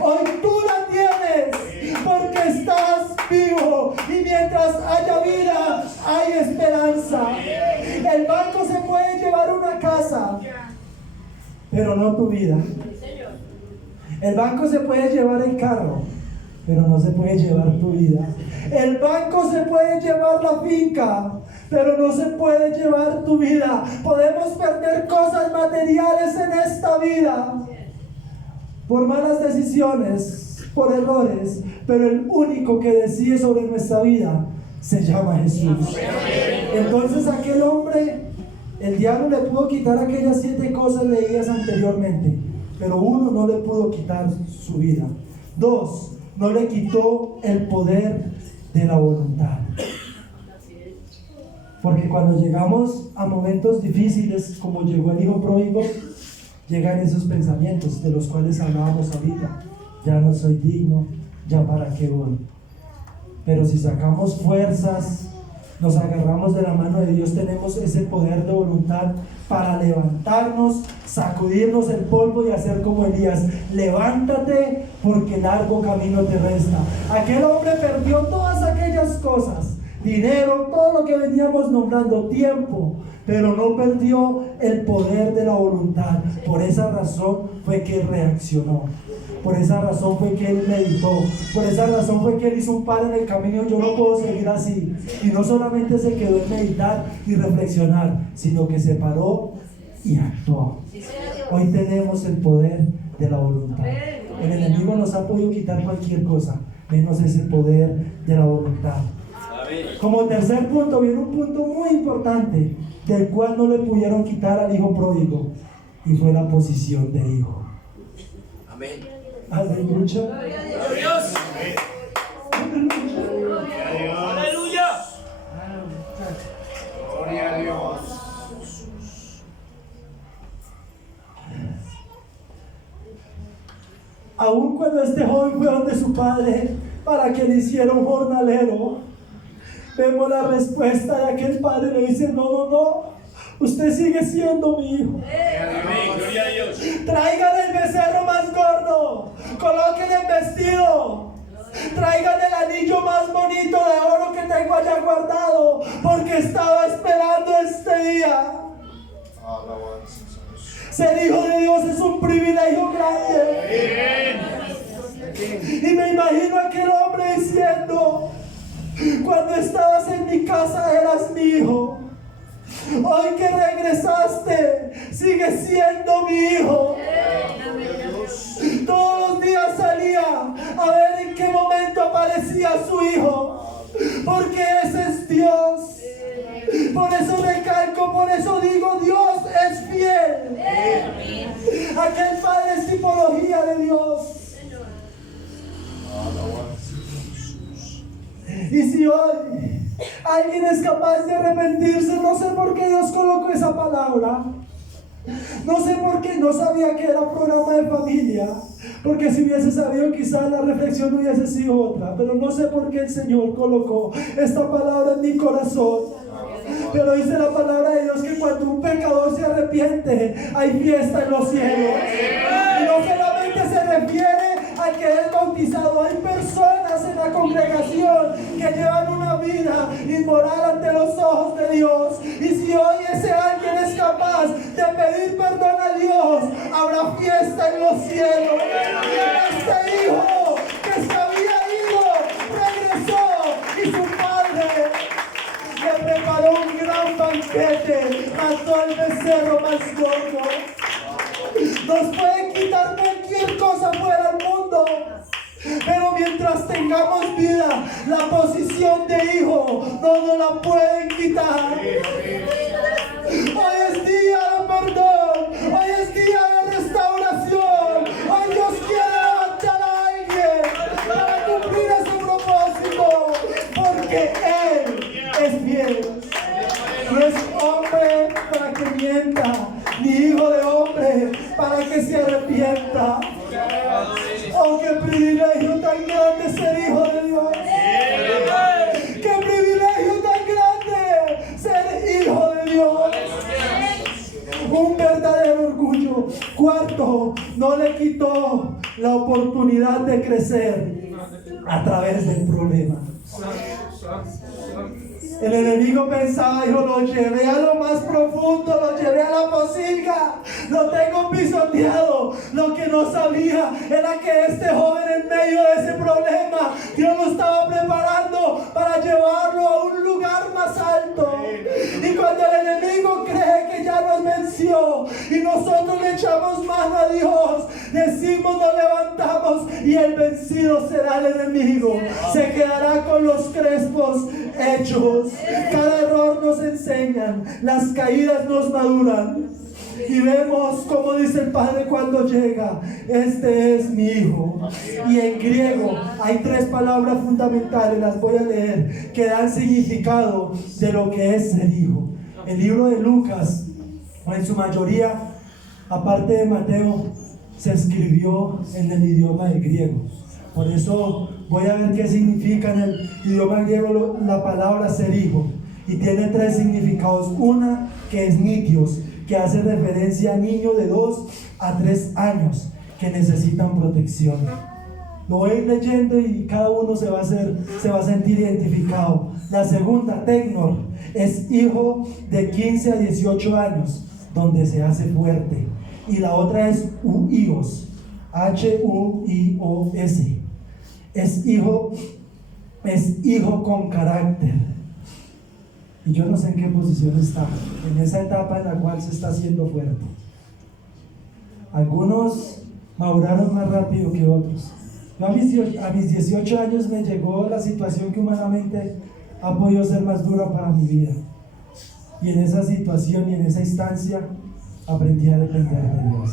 Hoy tú la tienes, porque estás vivo, y mientras haya vida, hay esperanza. El banco se puede llevar una casa, pero no tu vida. El banco se puede llevar el carro, pero no se puede llevar tu vida. El banco se puede llevar la finca, pero no se puede llevar tu vida. Podemos perder cosas materiales en esta vida por malas decisiones, por errores, pero el único que decide sobre nuestra vida se llama Jesús. Entonces aquel hombre, el diablo le pudo quitar aquellas 7 cosas leídas anteriormente, pero uno no le pudo quitar su vida. 2, no le quitó el poder de la voluntad. Porque cuando llegamos a momentos difíciles, como llegó el hijo pródigo, llegan esos pensamientos de los cuales hablábamos ahorita. Ya no soy digno, ya para qué voy. Pero si sacamos fuerzas, nos agarramos de la mano de Dios, tenemos ese poder de voluntad para levantarnos, sacudirnos el polvo y hacer como Elías: levántate porque largo camino te resta. Aquel hombre perdió todas aquellas cosas, dinero, todo lo que veníamos nombrando, tiempo, pero no perdió el poder de la voluntad. Por esa razón fue que él reaccionó. Por esa razón fue que él meditó. Por esa razón fue que él hizo un paro en el camino. Yo no puedo seguir así. Y no solamente se quedó en meditar y reflexionar, sino que se paró y actuó. Hoy tenemos el poder de la voluntad. El enemigo nos ha podido quitar cualquier cosa, menos ese poder de la voluntad. Como tercer punto, viene un punto muy importante, del cual no le pudieron quitar al hijo pródigo, y fue la posición de hijo. Amén. Aleluya. Gloria a Dios. Aleluya. Gloria a Dios. Aun cuando este joven fue donde su padre para que le hiciera un jornalero, vemos la respuesta de aquel padre. Le dice: no, usted sigue siendo mi hijo. Amén. Gloria a Dios. Traigan el becerro más gordo, coloquen el vestido, traigan el anillo más bonito de oro que tengo allá guardado, porque estaba esperando este día. Ser hijo de Dios es un privilegio grande. Y me imagino a aquel hombre diciendo: cuando estabas en mi casa eras mi hijo. Hoy que regresaste, sigues siendo mi hijo. Todos los días salía a ver en qué momento aparecía su hijo, porque ese es Dios. Por eso recalco, por eso digo: Dios es fiel. Aquel padre es tipología de Dios. Y si hoy alguien es capaz de arrepentirse, no sé por qué Dios colocó esa palabra. No sé por qué, no sabía que era programa de familia, porque si hubiese sabido quizás la reflexión hubiese sido otra, pero no sé por qué el Señor colocó esta palabra en mi corazón. Pero dice la palabra de Dios que cuando un pecador se arrepiente, hay fiesta en los cielos. Y no solamente se refiere a que es bautizado, hay personas en la congregación que llevan una vida inmoral ante los ojos de Dios. Y si hoy ese alguien es capaz de pedir perdón a Dios, habrá fiesta en los cielos. Este hijo que se había ido regresó, y su padre le preparó un gran banquete, mató al becerro más gordo. Nos pueden quitar cualquier cosa fuera del mundo, pero mientras tengamos vida, la posición de hijo no nos la pueden quitar. Hoy es día de perdón, hoy es día de restauración. Hoy Dios quiere levantar a alguien para cumplir ese propósito, porque Él es fiel. No es hombre para que mienta, ni hijo de hombre para que se arrepienta. Oh, qué privilegio tan grande ser hijo de Dios. Qué privilegio tan grande ser hijo de Dios. Un verdadero orgullo. Cuarto, no le quitó la oportunidad de crecer a través del problema. El enemigo pensaba: dijo, lo llevé a lo más profundo, lo llevé a la posilga, lo tengo pisoteado. Lo que no sabía era que este joven, en medio de ese problema, Dios lo estaba preparando para llevarlo a un lugar más alto. Y cuando el enemigo cree que ya nos venció y nosotros le echamos mano a Dios, decimos, nos levantamos, y el vencido será el enemigo. Se quedará con los crespos hechos. Cada error nos enseña, las caídas nos maduran. Y vemos como dice el Padre cuando llega: este es mi hijo. Y en griego hay 3 palabras fundamentales, las voy a leer, que dan significado de lo que es ser hijo. El libro de Lucas, en su mayoría, aparte de Mateo, se escribió en el idioma de griego. Por eso voy a ver qué significa en el idioma griego la palabra ser hijo. Y tiene 3 significados. Una que es nitios, que hace referencia a niños de 2 a 3 años que necesitan protección. Lo voy a ir leyendo y cada uno se va a sentir identificado. La segunda, tecnor, es hijo de 15 a 18 años, donde se hace fuerte. Y la otra es huios, Huios, es hijo con carácter. Y yo no sé en qué posición está, en esa etapa en la cual se está haciendo fuerte. Algunos maduraron más rápido que otros. Yo a mis 18 años me llegó la situación que humanamente ha podido ser más dura para mi vida. Y en esa situación y en esa instancia aprendí a depender de Dios.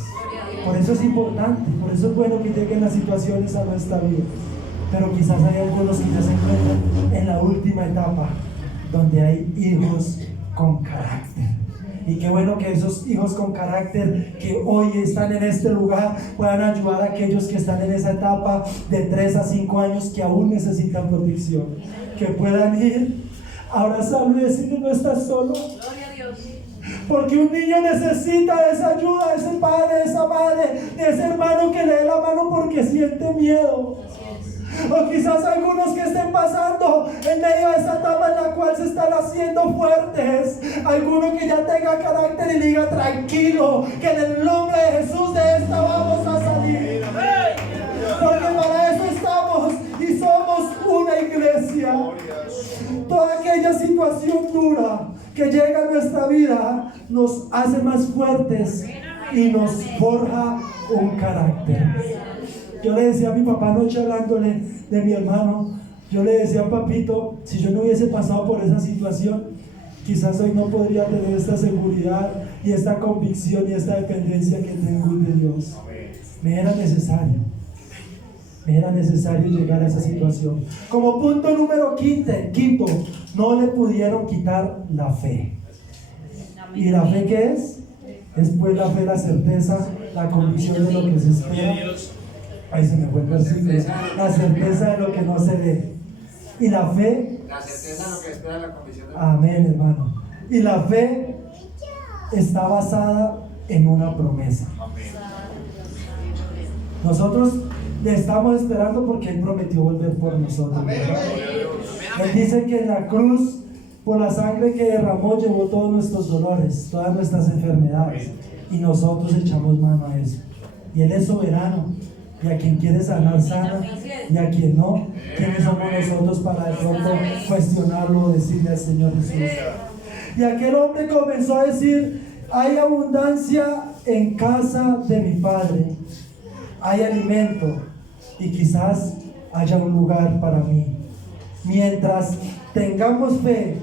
Por eso es importante, por eso es bueno que lleguen las situaciones a nuestra vida. Pero quizás hay algunos que ya se encuentran en la última etapa, donde hay hijos con carácter. Y qué bueno que esos hijos con carácter que hoy están en este lugar puedan ayudar a aquellos que están en esa etapa de 3 a 5 años que aún necesitan protección. Que puedan ir a abrazarlo y decirle: no estás solo. Porque un niño necesita esa ayuda, de ese padre, de esa madre, de ese hermano que le dé la mano porque siente miedo. O quizás algunos que estén pasando en medio de esa etapa en la cual se están haciendo fuertes. Alguno que ya tenga carácter y diga: tranquilo, que en el nombre de Jesús de esta vamos a salir. Porque para eso estamos y somos una iglesia. Toda aquella situación dura que llega a nuestra vida nos hace más fuertes y nos forja un carácter. Yo le decía a mi papá anoche, hablándole de mi hermano, yo le decía: papito, si yo no hubiese pasado por esa situación, quizás hoy no podría tener esta seguridad y esta convicción y esta dependencia que tengo de Dios. Me era necesario llegar a esa situación. Como punto número quinto, no le pudieron quitar la fe. ¿Y la fe qué es? Es pues la fe, la certeza, la convicción de lo que se espera. Ahí se me fue el versículo. La certeza de lo que no se ve. Y la fe, la certeza de lo que espera, la convicción de lo que... Amén, hermano. Y la fe está basada en una promesa. Nosotros le estamos esperando porque Él prometió volver por nosotros. Él dice que en la cruz, por la sangre que derramó, llevó todos nuestros dolores, todas nuestras enfermedades. Y nosotros echamos mano a eso. Y Él es soberano. Y a quien quiere sanar, sana. Y a quien no, ¿quiénes somos nosotros para de pronto cuestionarlo o decirle al Señor Jesús? Y aquel hombre comenzó a decir: hay abundancia en casa de mi Padre. Hay alimento y quizás haya un lugar para mí. Mientras tengamos fe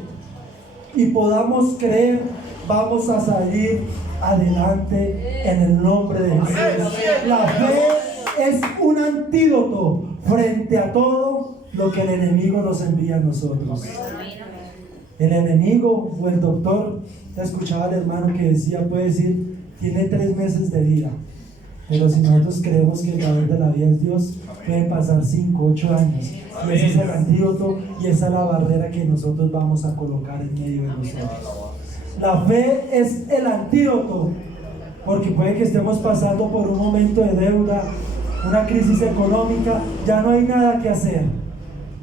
y podamos creer, vamos a salir adelante en el nombre de Jesús. La fe es un antídoto frente a todo lo que el enemigo nos envía a nosotros. El enemigo o el doctor, escuchaba al hermano que decía, puede decir, tiene 3 meses de vida. Pero si nosotros creemos que el dador de la vida es Dios, pueden pasar 5, 8 años. Y ese es el antídoto y esa es la barrera que nosotros vamos a colocar en medio de nosotros. La fe es el antídoto, porque puede que estemos pasando por un momento de deuda, una crisis económica, ya no hay nada que hacer.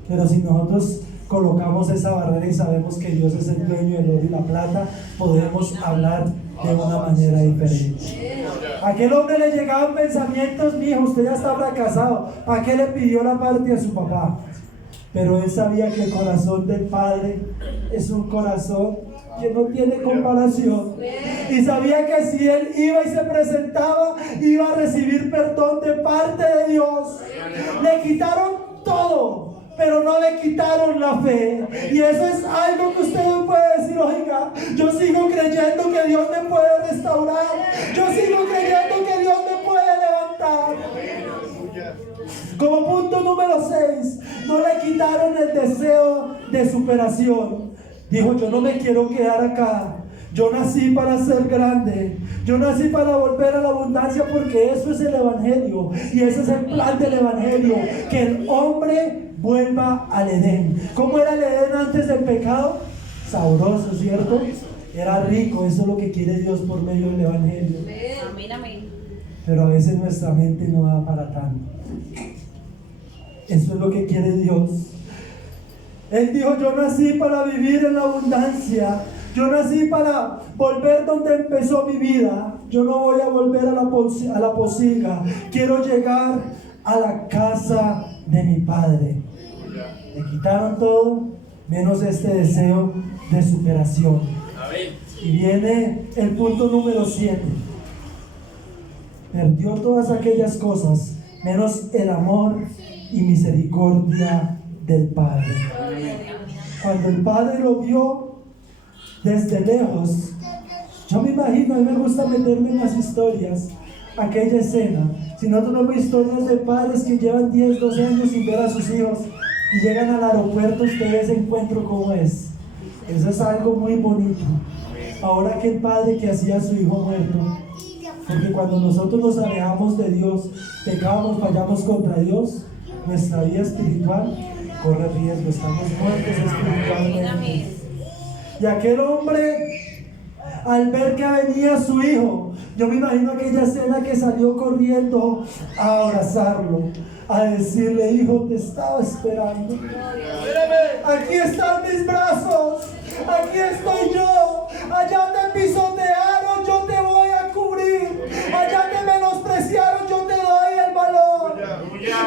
Pero si nosotros colocamos esa barrera y sabemos que Dios es el dueño del oro y la plata, podemos hablar de una manera diferente. A aquel hombre le llegaban pensamientos: mi hijo, usted ya está fracasado, ¿para qué le pidió la parte a su papá? Pero él sabía que el corazón del Padre es un corazón que no tiene comparación, y sabía que si él iba y se presentaba, iba a recibir perdón de parte de Dios. Le quitaron todo, pero no le quitaron la fe. Y eso es algo que usted hoy puede decir: oiga, yo sigo creyendo que Dios me puede restaurar, yo sigo creyendo que Dios me puede levantar. Como punto número 6, no le quitaron el deseo de superación. Dijo: yo no me quiero quedar acá, yo nací para ser grande, yo nací para volver a la abundancia, porque eso es el Evangelio, y ese es el plan del Evangelio, que el hombre vuelva al Edén. ¿Cómo era el Edén antes del pecado? Sabroso, ¿cierto? Era rico. Eso es lo que quiere Dios por medio del Evangelio. Amén, amén. Pero a veces nuestra mente no da para tanto. Eso es lo que quiere Dios. Él dijo: yo nací para vivir en la abundancia, yo nací para volver donde empezó mi vida. Yo no voy a volver a la pocilga, quiero llegar a la casa de mi padre. Le quitaron todo menos este deseo de superación. Y viene el punto número 7. Perdió todas aquellas cosas menos el amor y misericordia del Padre. Cuando el Padre lo vio desde lejos, yo me imagino, a mí me gusta meterme en las historias, aquella escena. Si nosotros vemos historias de padres que llevan 10, 12 años sin ver a sus hijos y llegan al aeropuerto, usted ve ese encuentro como es. Eso es algo muy bonito. Ahora aquel padre que hacía a su hijo muerto, porque cuando nosotros nos alejamos de Dios, pecamos, fallamos contra Dios, nuestra vida espiritual corre riesgo, estamos muertos espiritualmente. Y aquel hombre, al ver que venía su hijo, yo me imagino aquella escena que salió corriendo a abrazarlo, a decirle: hijo, te estaba esperando. Aquí están mis brazos, aquí estoy yo. Allá te pisotearon, yo te voy a cubrir. Allá te menospreciaron, yo te doy el valor.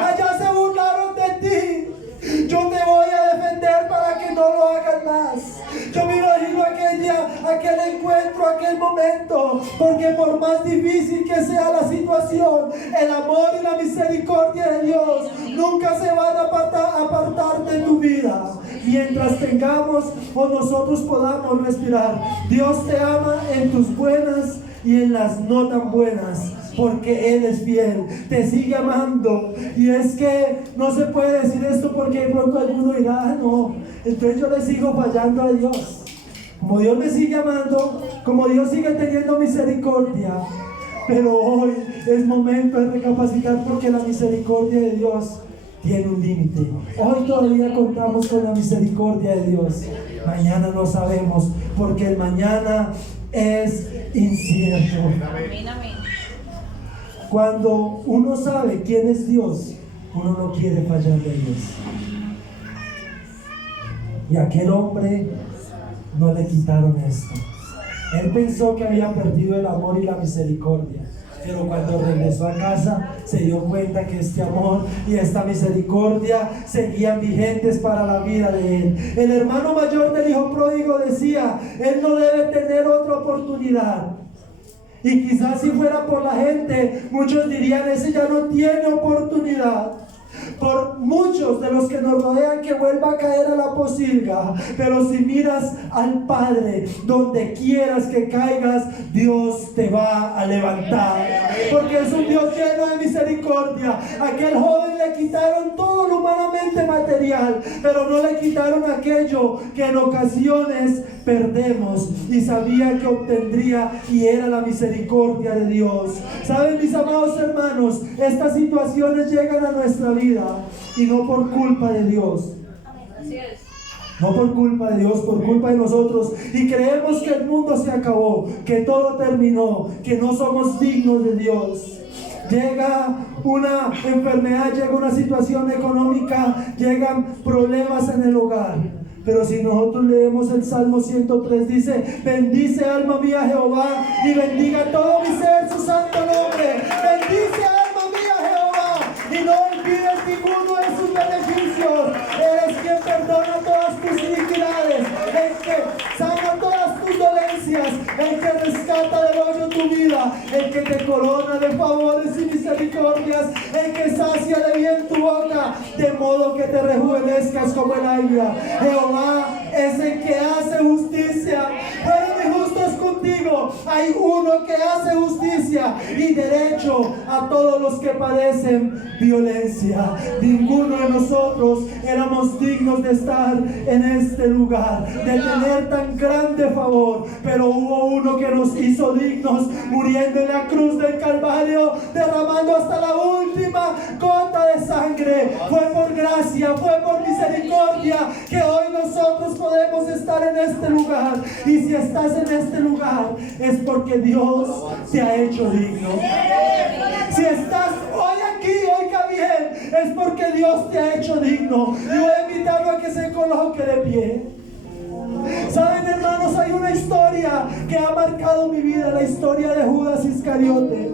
Allá se burlaron de ti, yo te voy a defender para que no lo hagan más. Yo me imagino aquel encuentro, aquel momento, porque por más difícil que sea la situación, el amor y la misericordia de Dios nunca se van a apartar de tu vida. Mientras tengamos o nosotros podamos respirar, Dios te ama en tus buenas y en las no tan buenas, porque Él es fiel, te sigue amando. Y es que no se puede decir esto porque de pronto alguno dirá: ah, no, entonces yo le sigo fallando a Dios. Como Dios me sigue amando, como Dios sigue teniendo misericordia, pero hoy es momento de recapacitar, porque la misericordia de Dios tiene un límite. Hoy todavía contamos con la misericordia de Dios, mañana no sabemos, porque el mañana es incierto. Amén, amén. Cuando uno sabe quién es Dios, uno no quiere fallarle a Dios. Y aquel hombre no le quitaron esto. Él pensó que había perdido el amor y la misericordia, pero cuando regresó a casa se dio cuenta que este amor y esta misericordia seguían vigentes para la vida de él. El hermano mayor del hijo pródigo decía: él no debe tener otra oportunidad. Y quizás si fuera por la gente, muchos dirían: ese ya no tiene oportunidad. Por muchos de los que nos rodean, que vuelva a caer a la pocilga. Pero si miras al Padre, donde quieras que caigas, Dios te va a levantar, porque es un Dios lleno de misericordia. Aquel joven le quitaron todo lo humanamente material, pero no le quitaron aquello que en ocasiones perdemos y sabía que obtendría, y era la misericordia de Dios. Saben, mis amados hermanos, estas situaciones llegan a nuestra vida y no por culpa de Dios. Así es. No por culpa de Dios, por culpa de nosotros. Y creemos que el mundo se acabó, que todo terminó, que no somos dignos de Dios. Llega una enfermedad, llega una situación económica, llegan problemas en el hogar. Pero si nosotros leemos el Salmo 103, dice: bendice alma mía Jehová, y bendiga todo mi ser su santo nombre. Bendice alma mía Jehová, y no olvides ninguno de sus beneficios. Eres quien perdona todas tus iniquidades, el que sana todas tus dolencias, el que rescata del hoyo tu vida, el que te corona de favores y misericordias. misericordias, el que sacia de bien tu boca, de modo que te rejuvenezcas como el águila. Jehová es el que hace justicia. Fueron injustos contigo. Hay uno que hace justicia y derecho a todos los que padecen violencia. Ninguno de nosotros éramos dignos de estar en este lugar, de tener tan grande favor, pero hubo uno que nos hizo dignos, muriendo en la cruz del Calvario, derramando hasta la última gota de sangre. Fue por gracia, fue por misericordia que hoy nosotros podemos estar en este lugar. Y si estás en este lugar es porque Dios te ha hecho digno. Si estás hoy aquí, oiga bien, es porque Dios te ha hecho digno. Y voy a invitarlo a que se coloque de pie. Saben, hermanos, hay una historia que ha marcado mi vida, la historia de Judas Iscariote.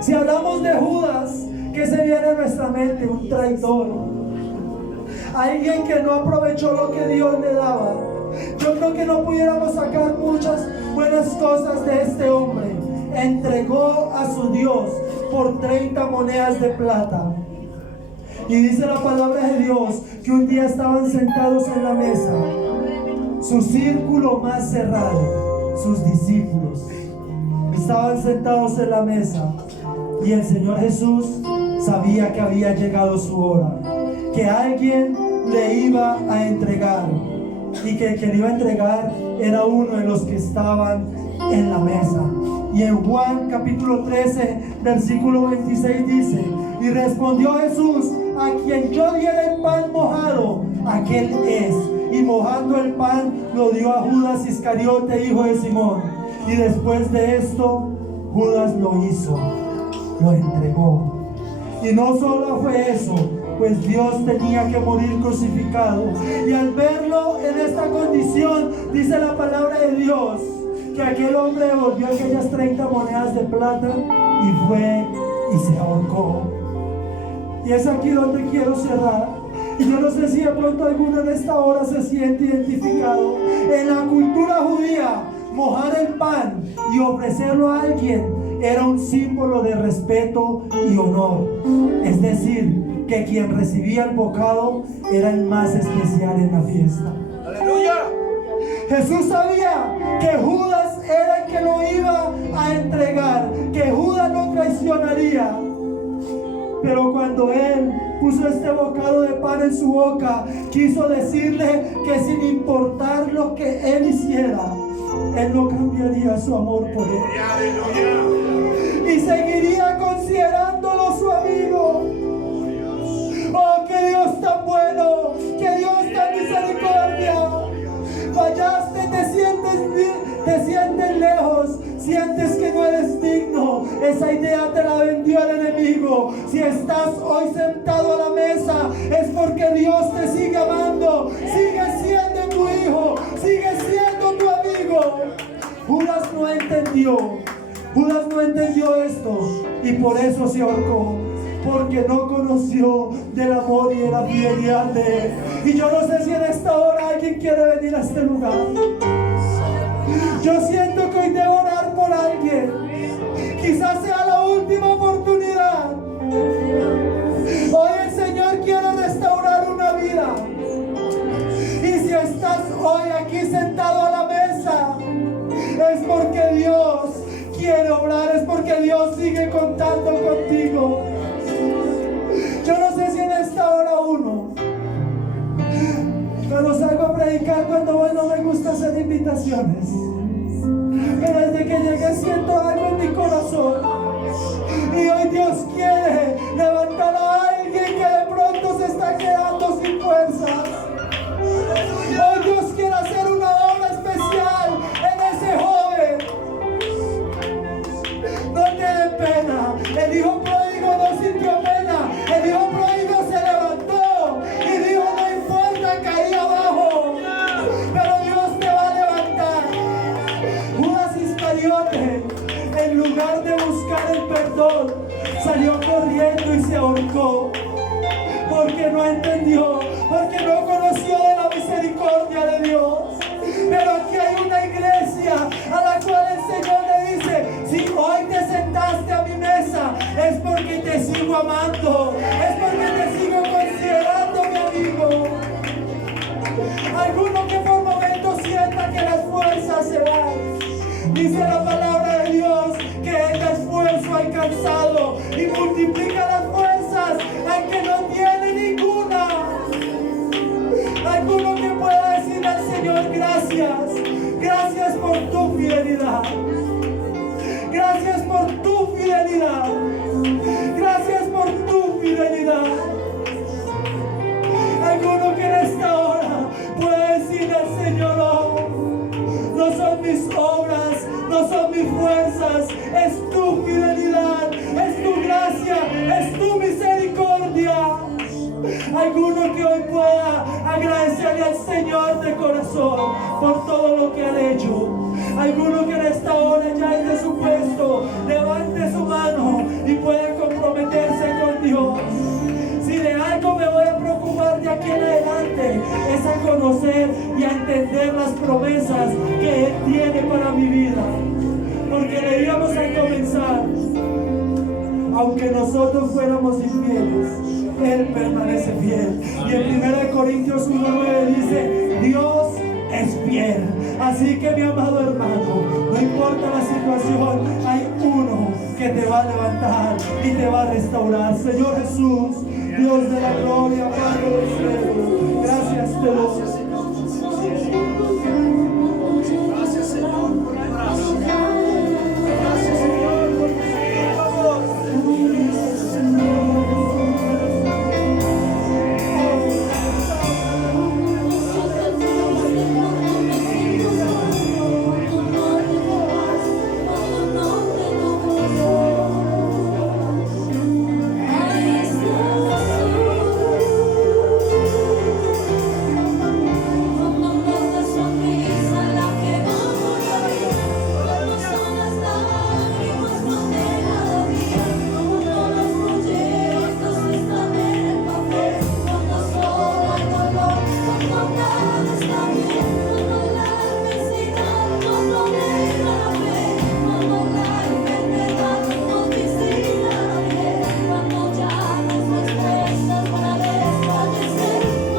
Si hablamos de Judas, ¿qué se viene a nuestra mente? Un traidor, alguien que no aprovechó lo que Dios le daba. Yo creo que no pudiéramos sacar muchas buenas cosas de este hombre. Entregó a su Dios por 30 monedas de plata. Y dice la palabra de Dios que un día estaban sentados en la mesa, su círculo más cerrado, sus discípulos. Estaban sentados en la mesa y el Señor Jesús sabía que había llegado su hora, que alguien le iba a entregar, y que el que le iba a entregar era uno de los que estaban en la mesa. Y en Juan capítulo 13 versículo 26 dice: y respondió Jesús: a quien yo diera el pan mojado, aquel es. Y mojando el pan lo dio a Judas Iscariote, hijo de Simón. Y después de esto Judas lo hizo, lo entregó. Y no solo fue eso, pues Dios tenía que morir crucificado. Y al verlo en esta condición, dice la palabra de Dios que aquel hombre devolvió aquellas 30 monedas de plata y fue y se ahorcó. Y es aquí donde quiero cerrar. Y yo no sé si de pronto alguno en esta hora se siente identificado. En la cultura judía, mojar el pan y ofrecerlo a alguien era un símbolo de respeto y honor. Es decir, que quien recibía el bocado era el más especial en la fiesta. ¡Aleluya! Jesús sabía que Judas era el que lo iba a entregar, que Judas lo traicionaría. Pero cuando él puso este bocado de pan en su boca, quiso decirle que sin importar lo que él hiciera, él no cambiaría su amor por él. Y seguiría considerándolo su amigo. Oh, qué Dios tan bueno, qué Dios tan misericordia. Fallaste, te sientes lejos, sientes que no eres digno. Esa idea te la vendió el enemigo. Si estás hoy sentado a la mesa, es porque Dios te sigue amando, sigue siendo tu hijo, sigue siendo tu amigo. Judas no entendió esto y por eso se ahorcó, porque no conoció del amor y de la fidelidad de él. Y yo no sé si en esta hora alguien quiere venir a este lugar. Yo siento que hoy debo orar por alguien. Quizás sea la última oportunidad. Hoy el Señor quiere restaurar una vida. Y si estás hoy aquí sentado a la mesa, es porque Dios quiere obrar, es porque Dios sigue contando contigo. Yo no sé si en esta hora cuando salgo a predicar, cuando voy, no me gusta hacer invitaciones, pero desde que llegué siento algo en mi corazón, y hoy Dios quiere levantar a alguien que de pronto se está quedando sin fuerzas. Hoy Dios quiere hacer una obra especial en ese joven. No te dé pena. El hijo pródigo no sintió pena. El hijo pródigo se levantó y dijo: no importa, caí abajo, pero Dios te va a levantar. Judas Iscariote, en lugar de buscar el perdón, salió corriendo y se ahorcó, porque no entendió, porque no conoció de la misericordia de Dios. Pero aquí hay una iglesia a la cual el Señor le dice: si hoy te sentaste a mi mesa, es sigo amando, es porque te sigo considerando mi amigo. Alguno que por momentos sienta que las fuerzas se van. Dice la palabra de Dios que Él da esfuerzo al cansado y multiplica las fuerzas al que no tiene ninguna. Alguno que pueda decir al Señor gracias, gracias por tu fidelidad. Gracias por tu fidelidad. Gracias por tu fidelidad. Alguno que en esta hora puede decir al Señor, oh, no son mis obras, no son mis fuerzas, es tu fidelidad, es tu gracia, es tu misericordia. Alguno que hoy pueda agradecerle al Señor de corazón por todo lo que han hecho. Alguno que en esta hora ya desde su puesto levante su mano y pueda comprometerse con Dios. Si de algo me voy a preocupar de aquí en adelante es a conocer y a entender las promesas que Él tiene para mi vida. Porque leíamos al comenzar, aunque nosotros fuéramos infieles, Él permanece fiel. Y en 1 Corintios 1:9 dice, Dios es fiel. Así que mi amado hermano, no importa la situación, hay uno que te va a levantar y te va a restaurar. Señor Jesús, Dios de la gloria, Padre del cielo, gracias te doy.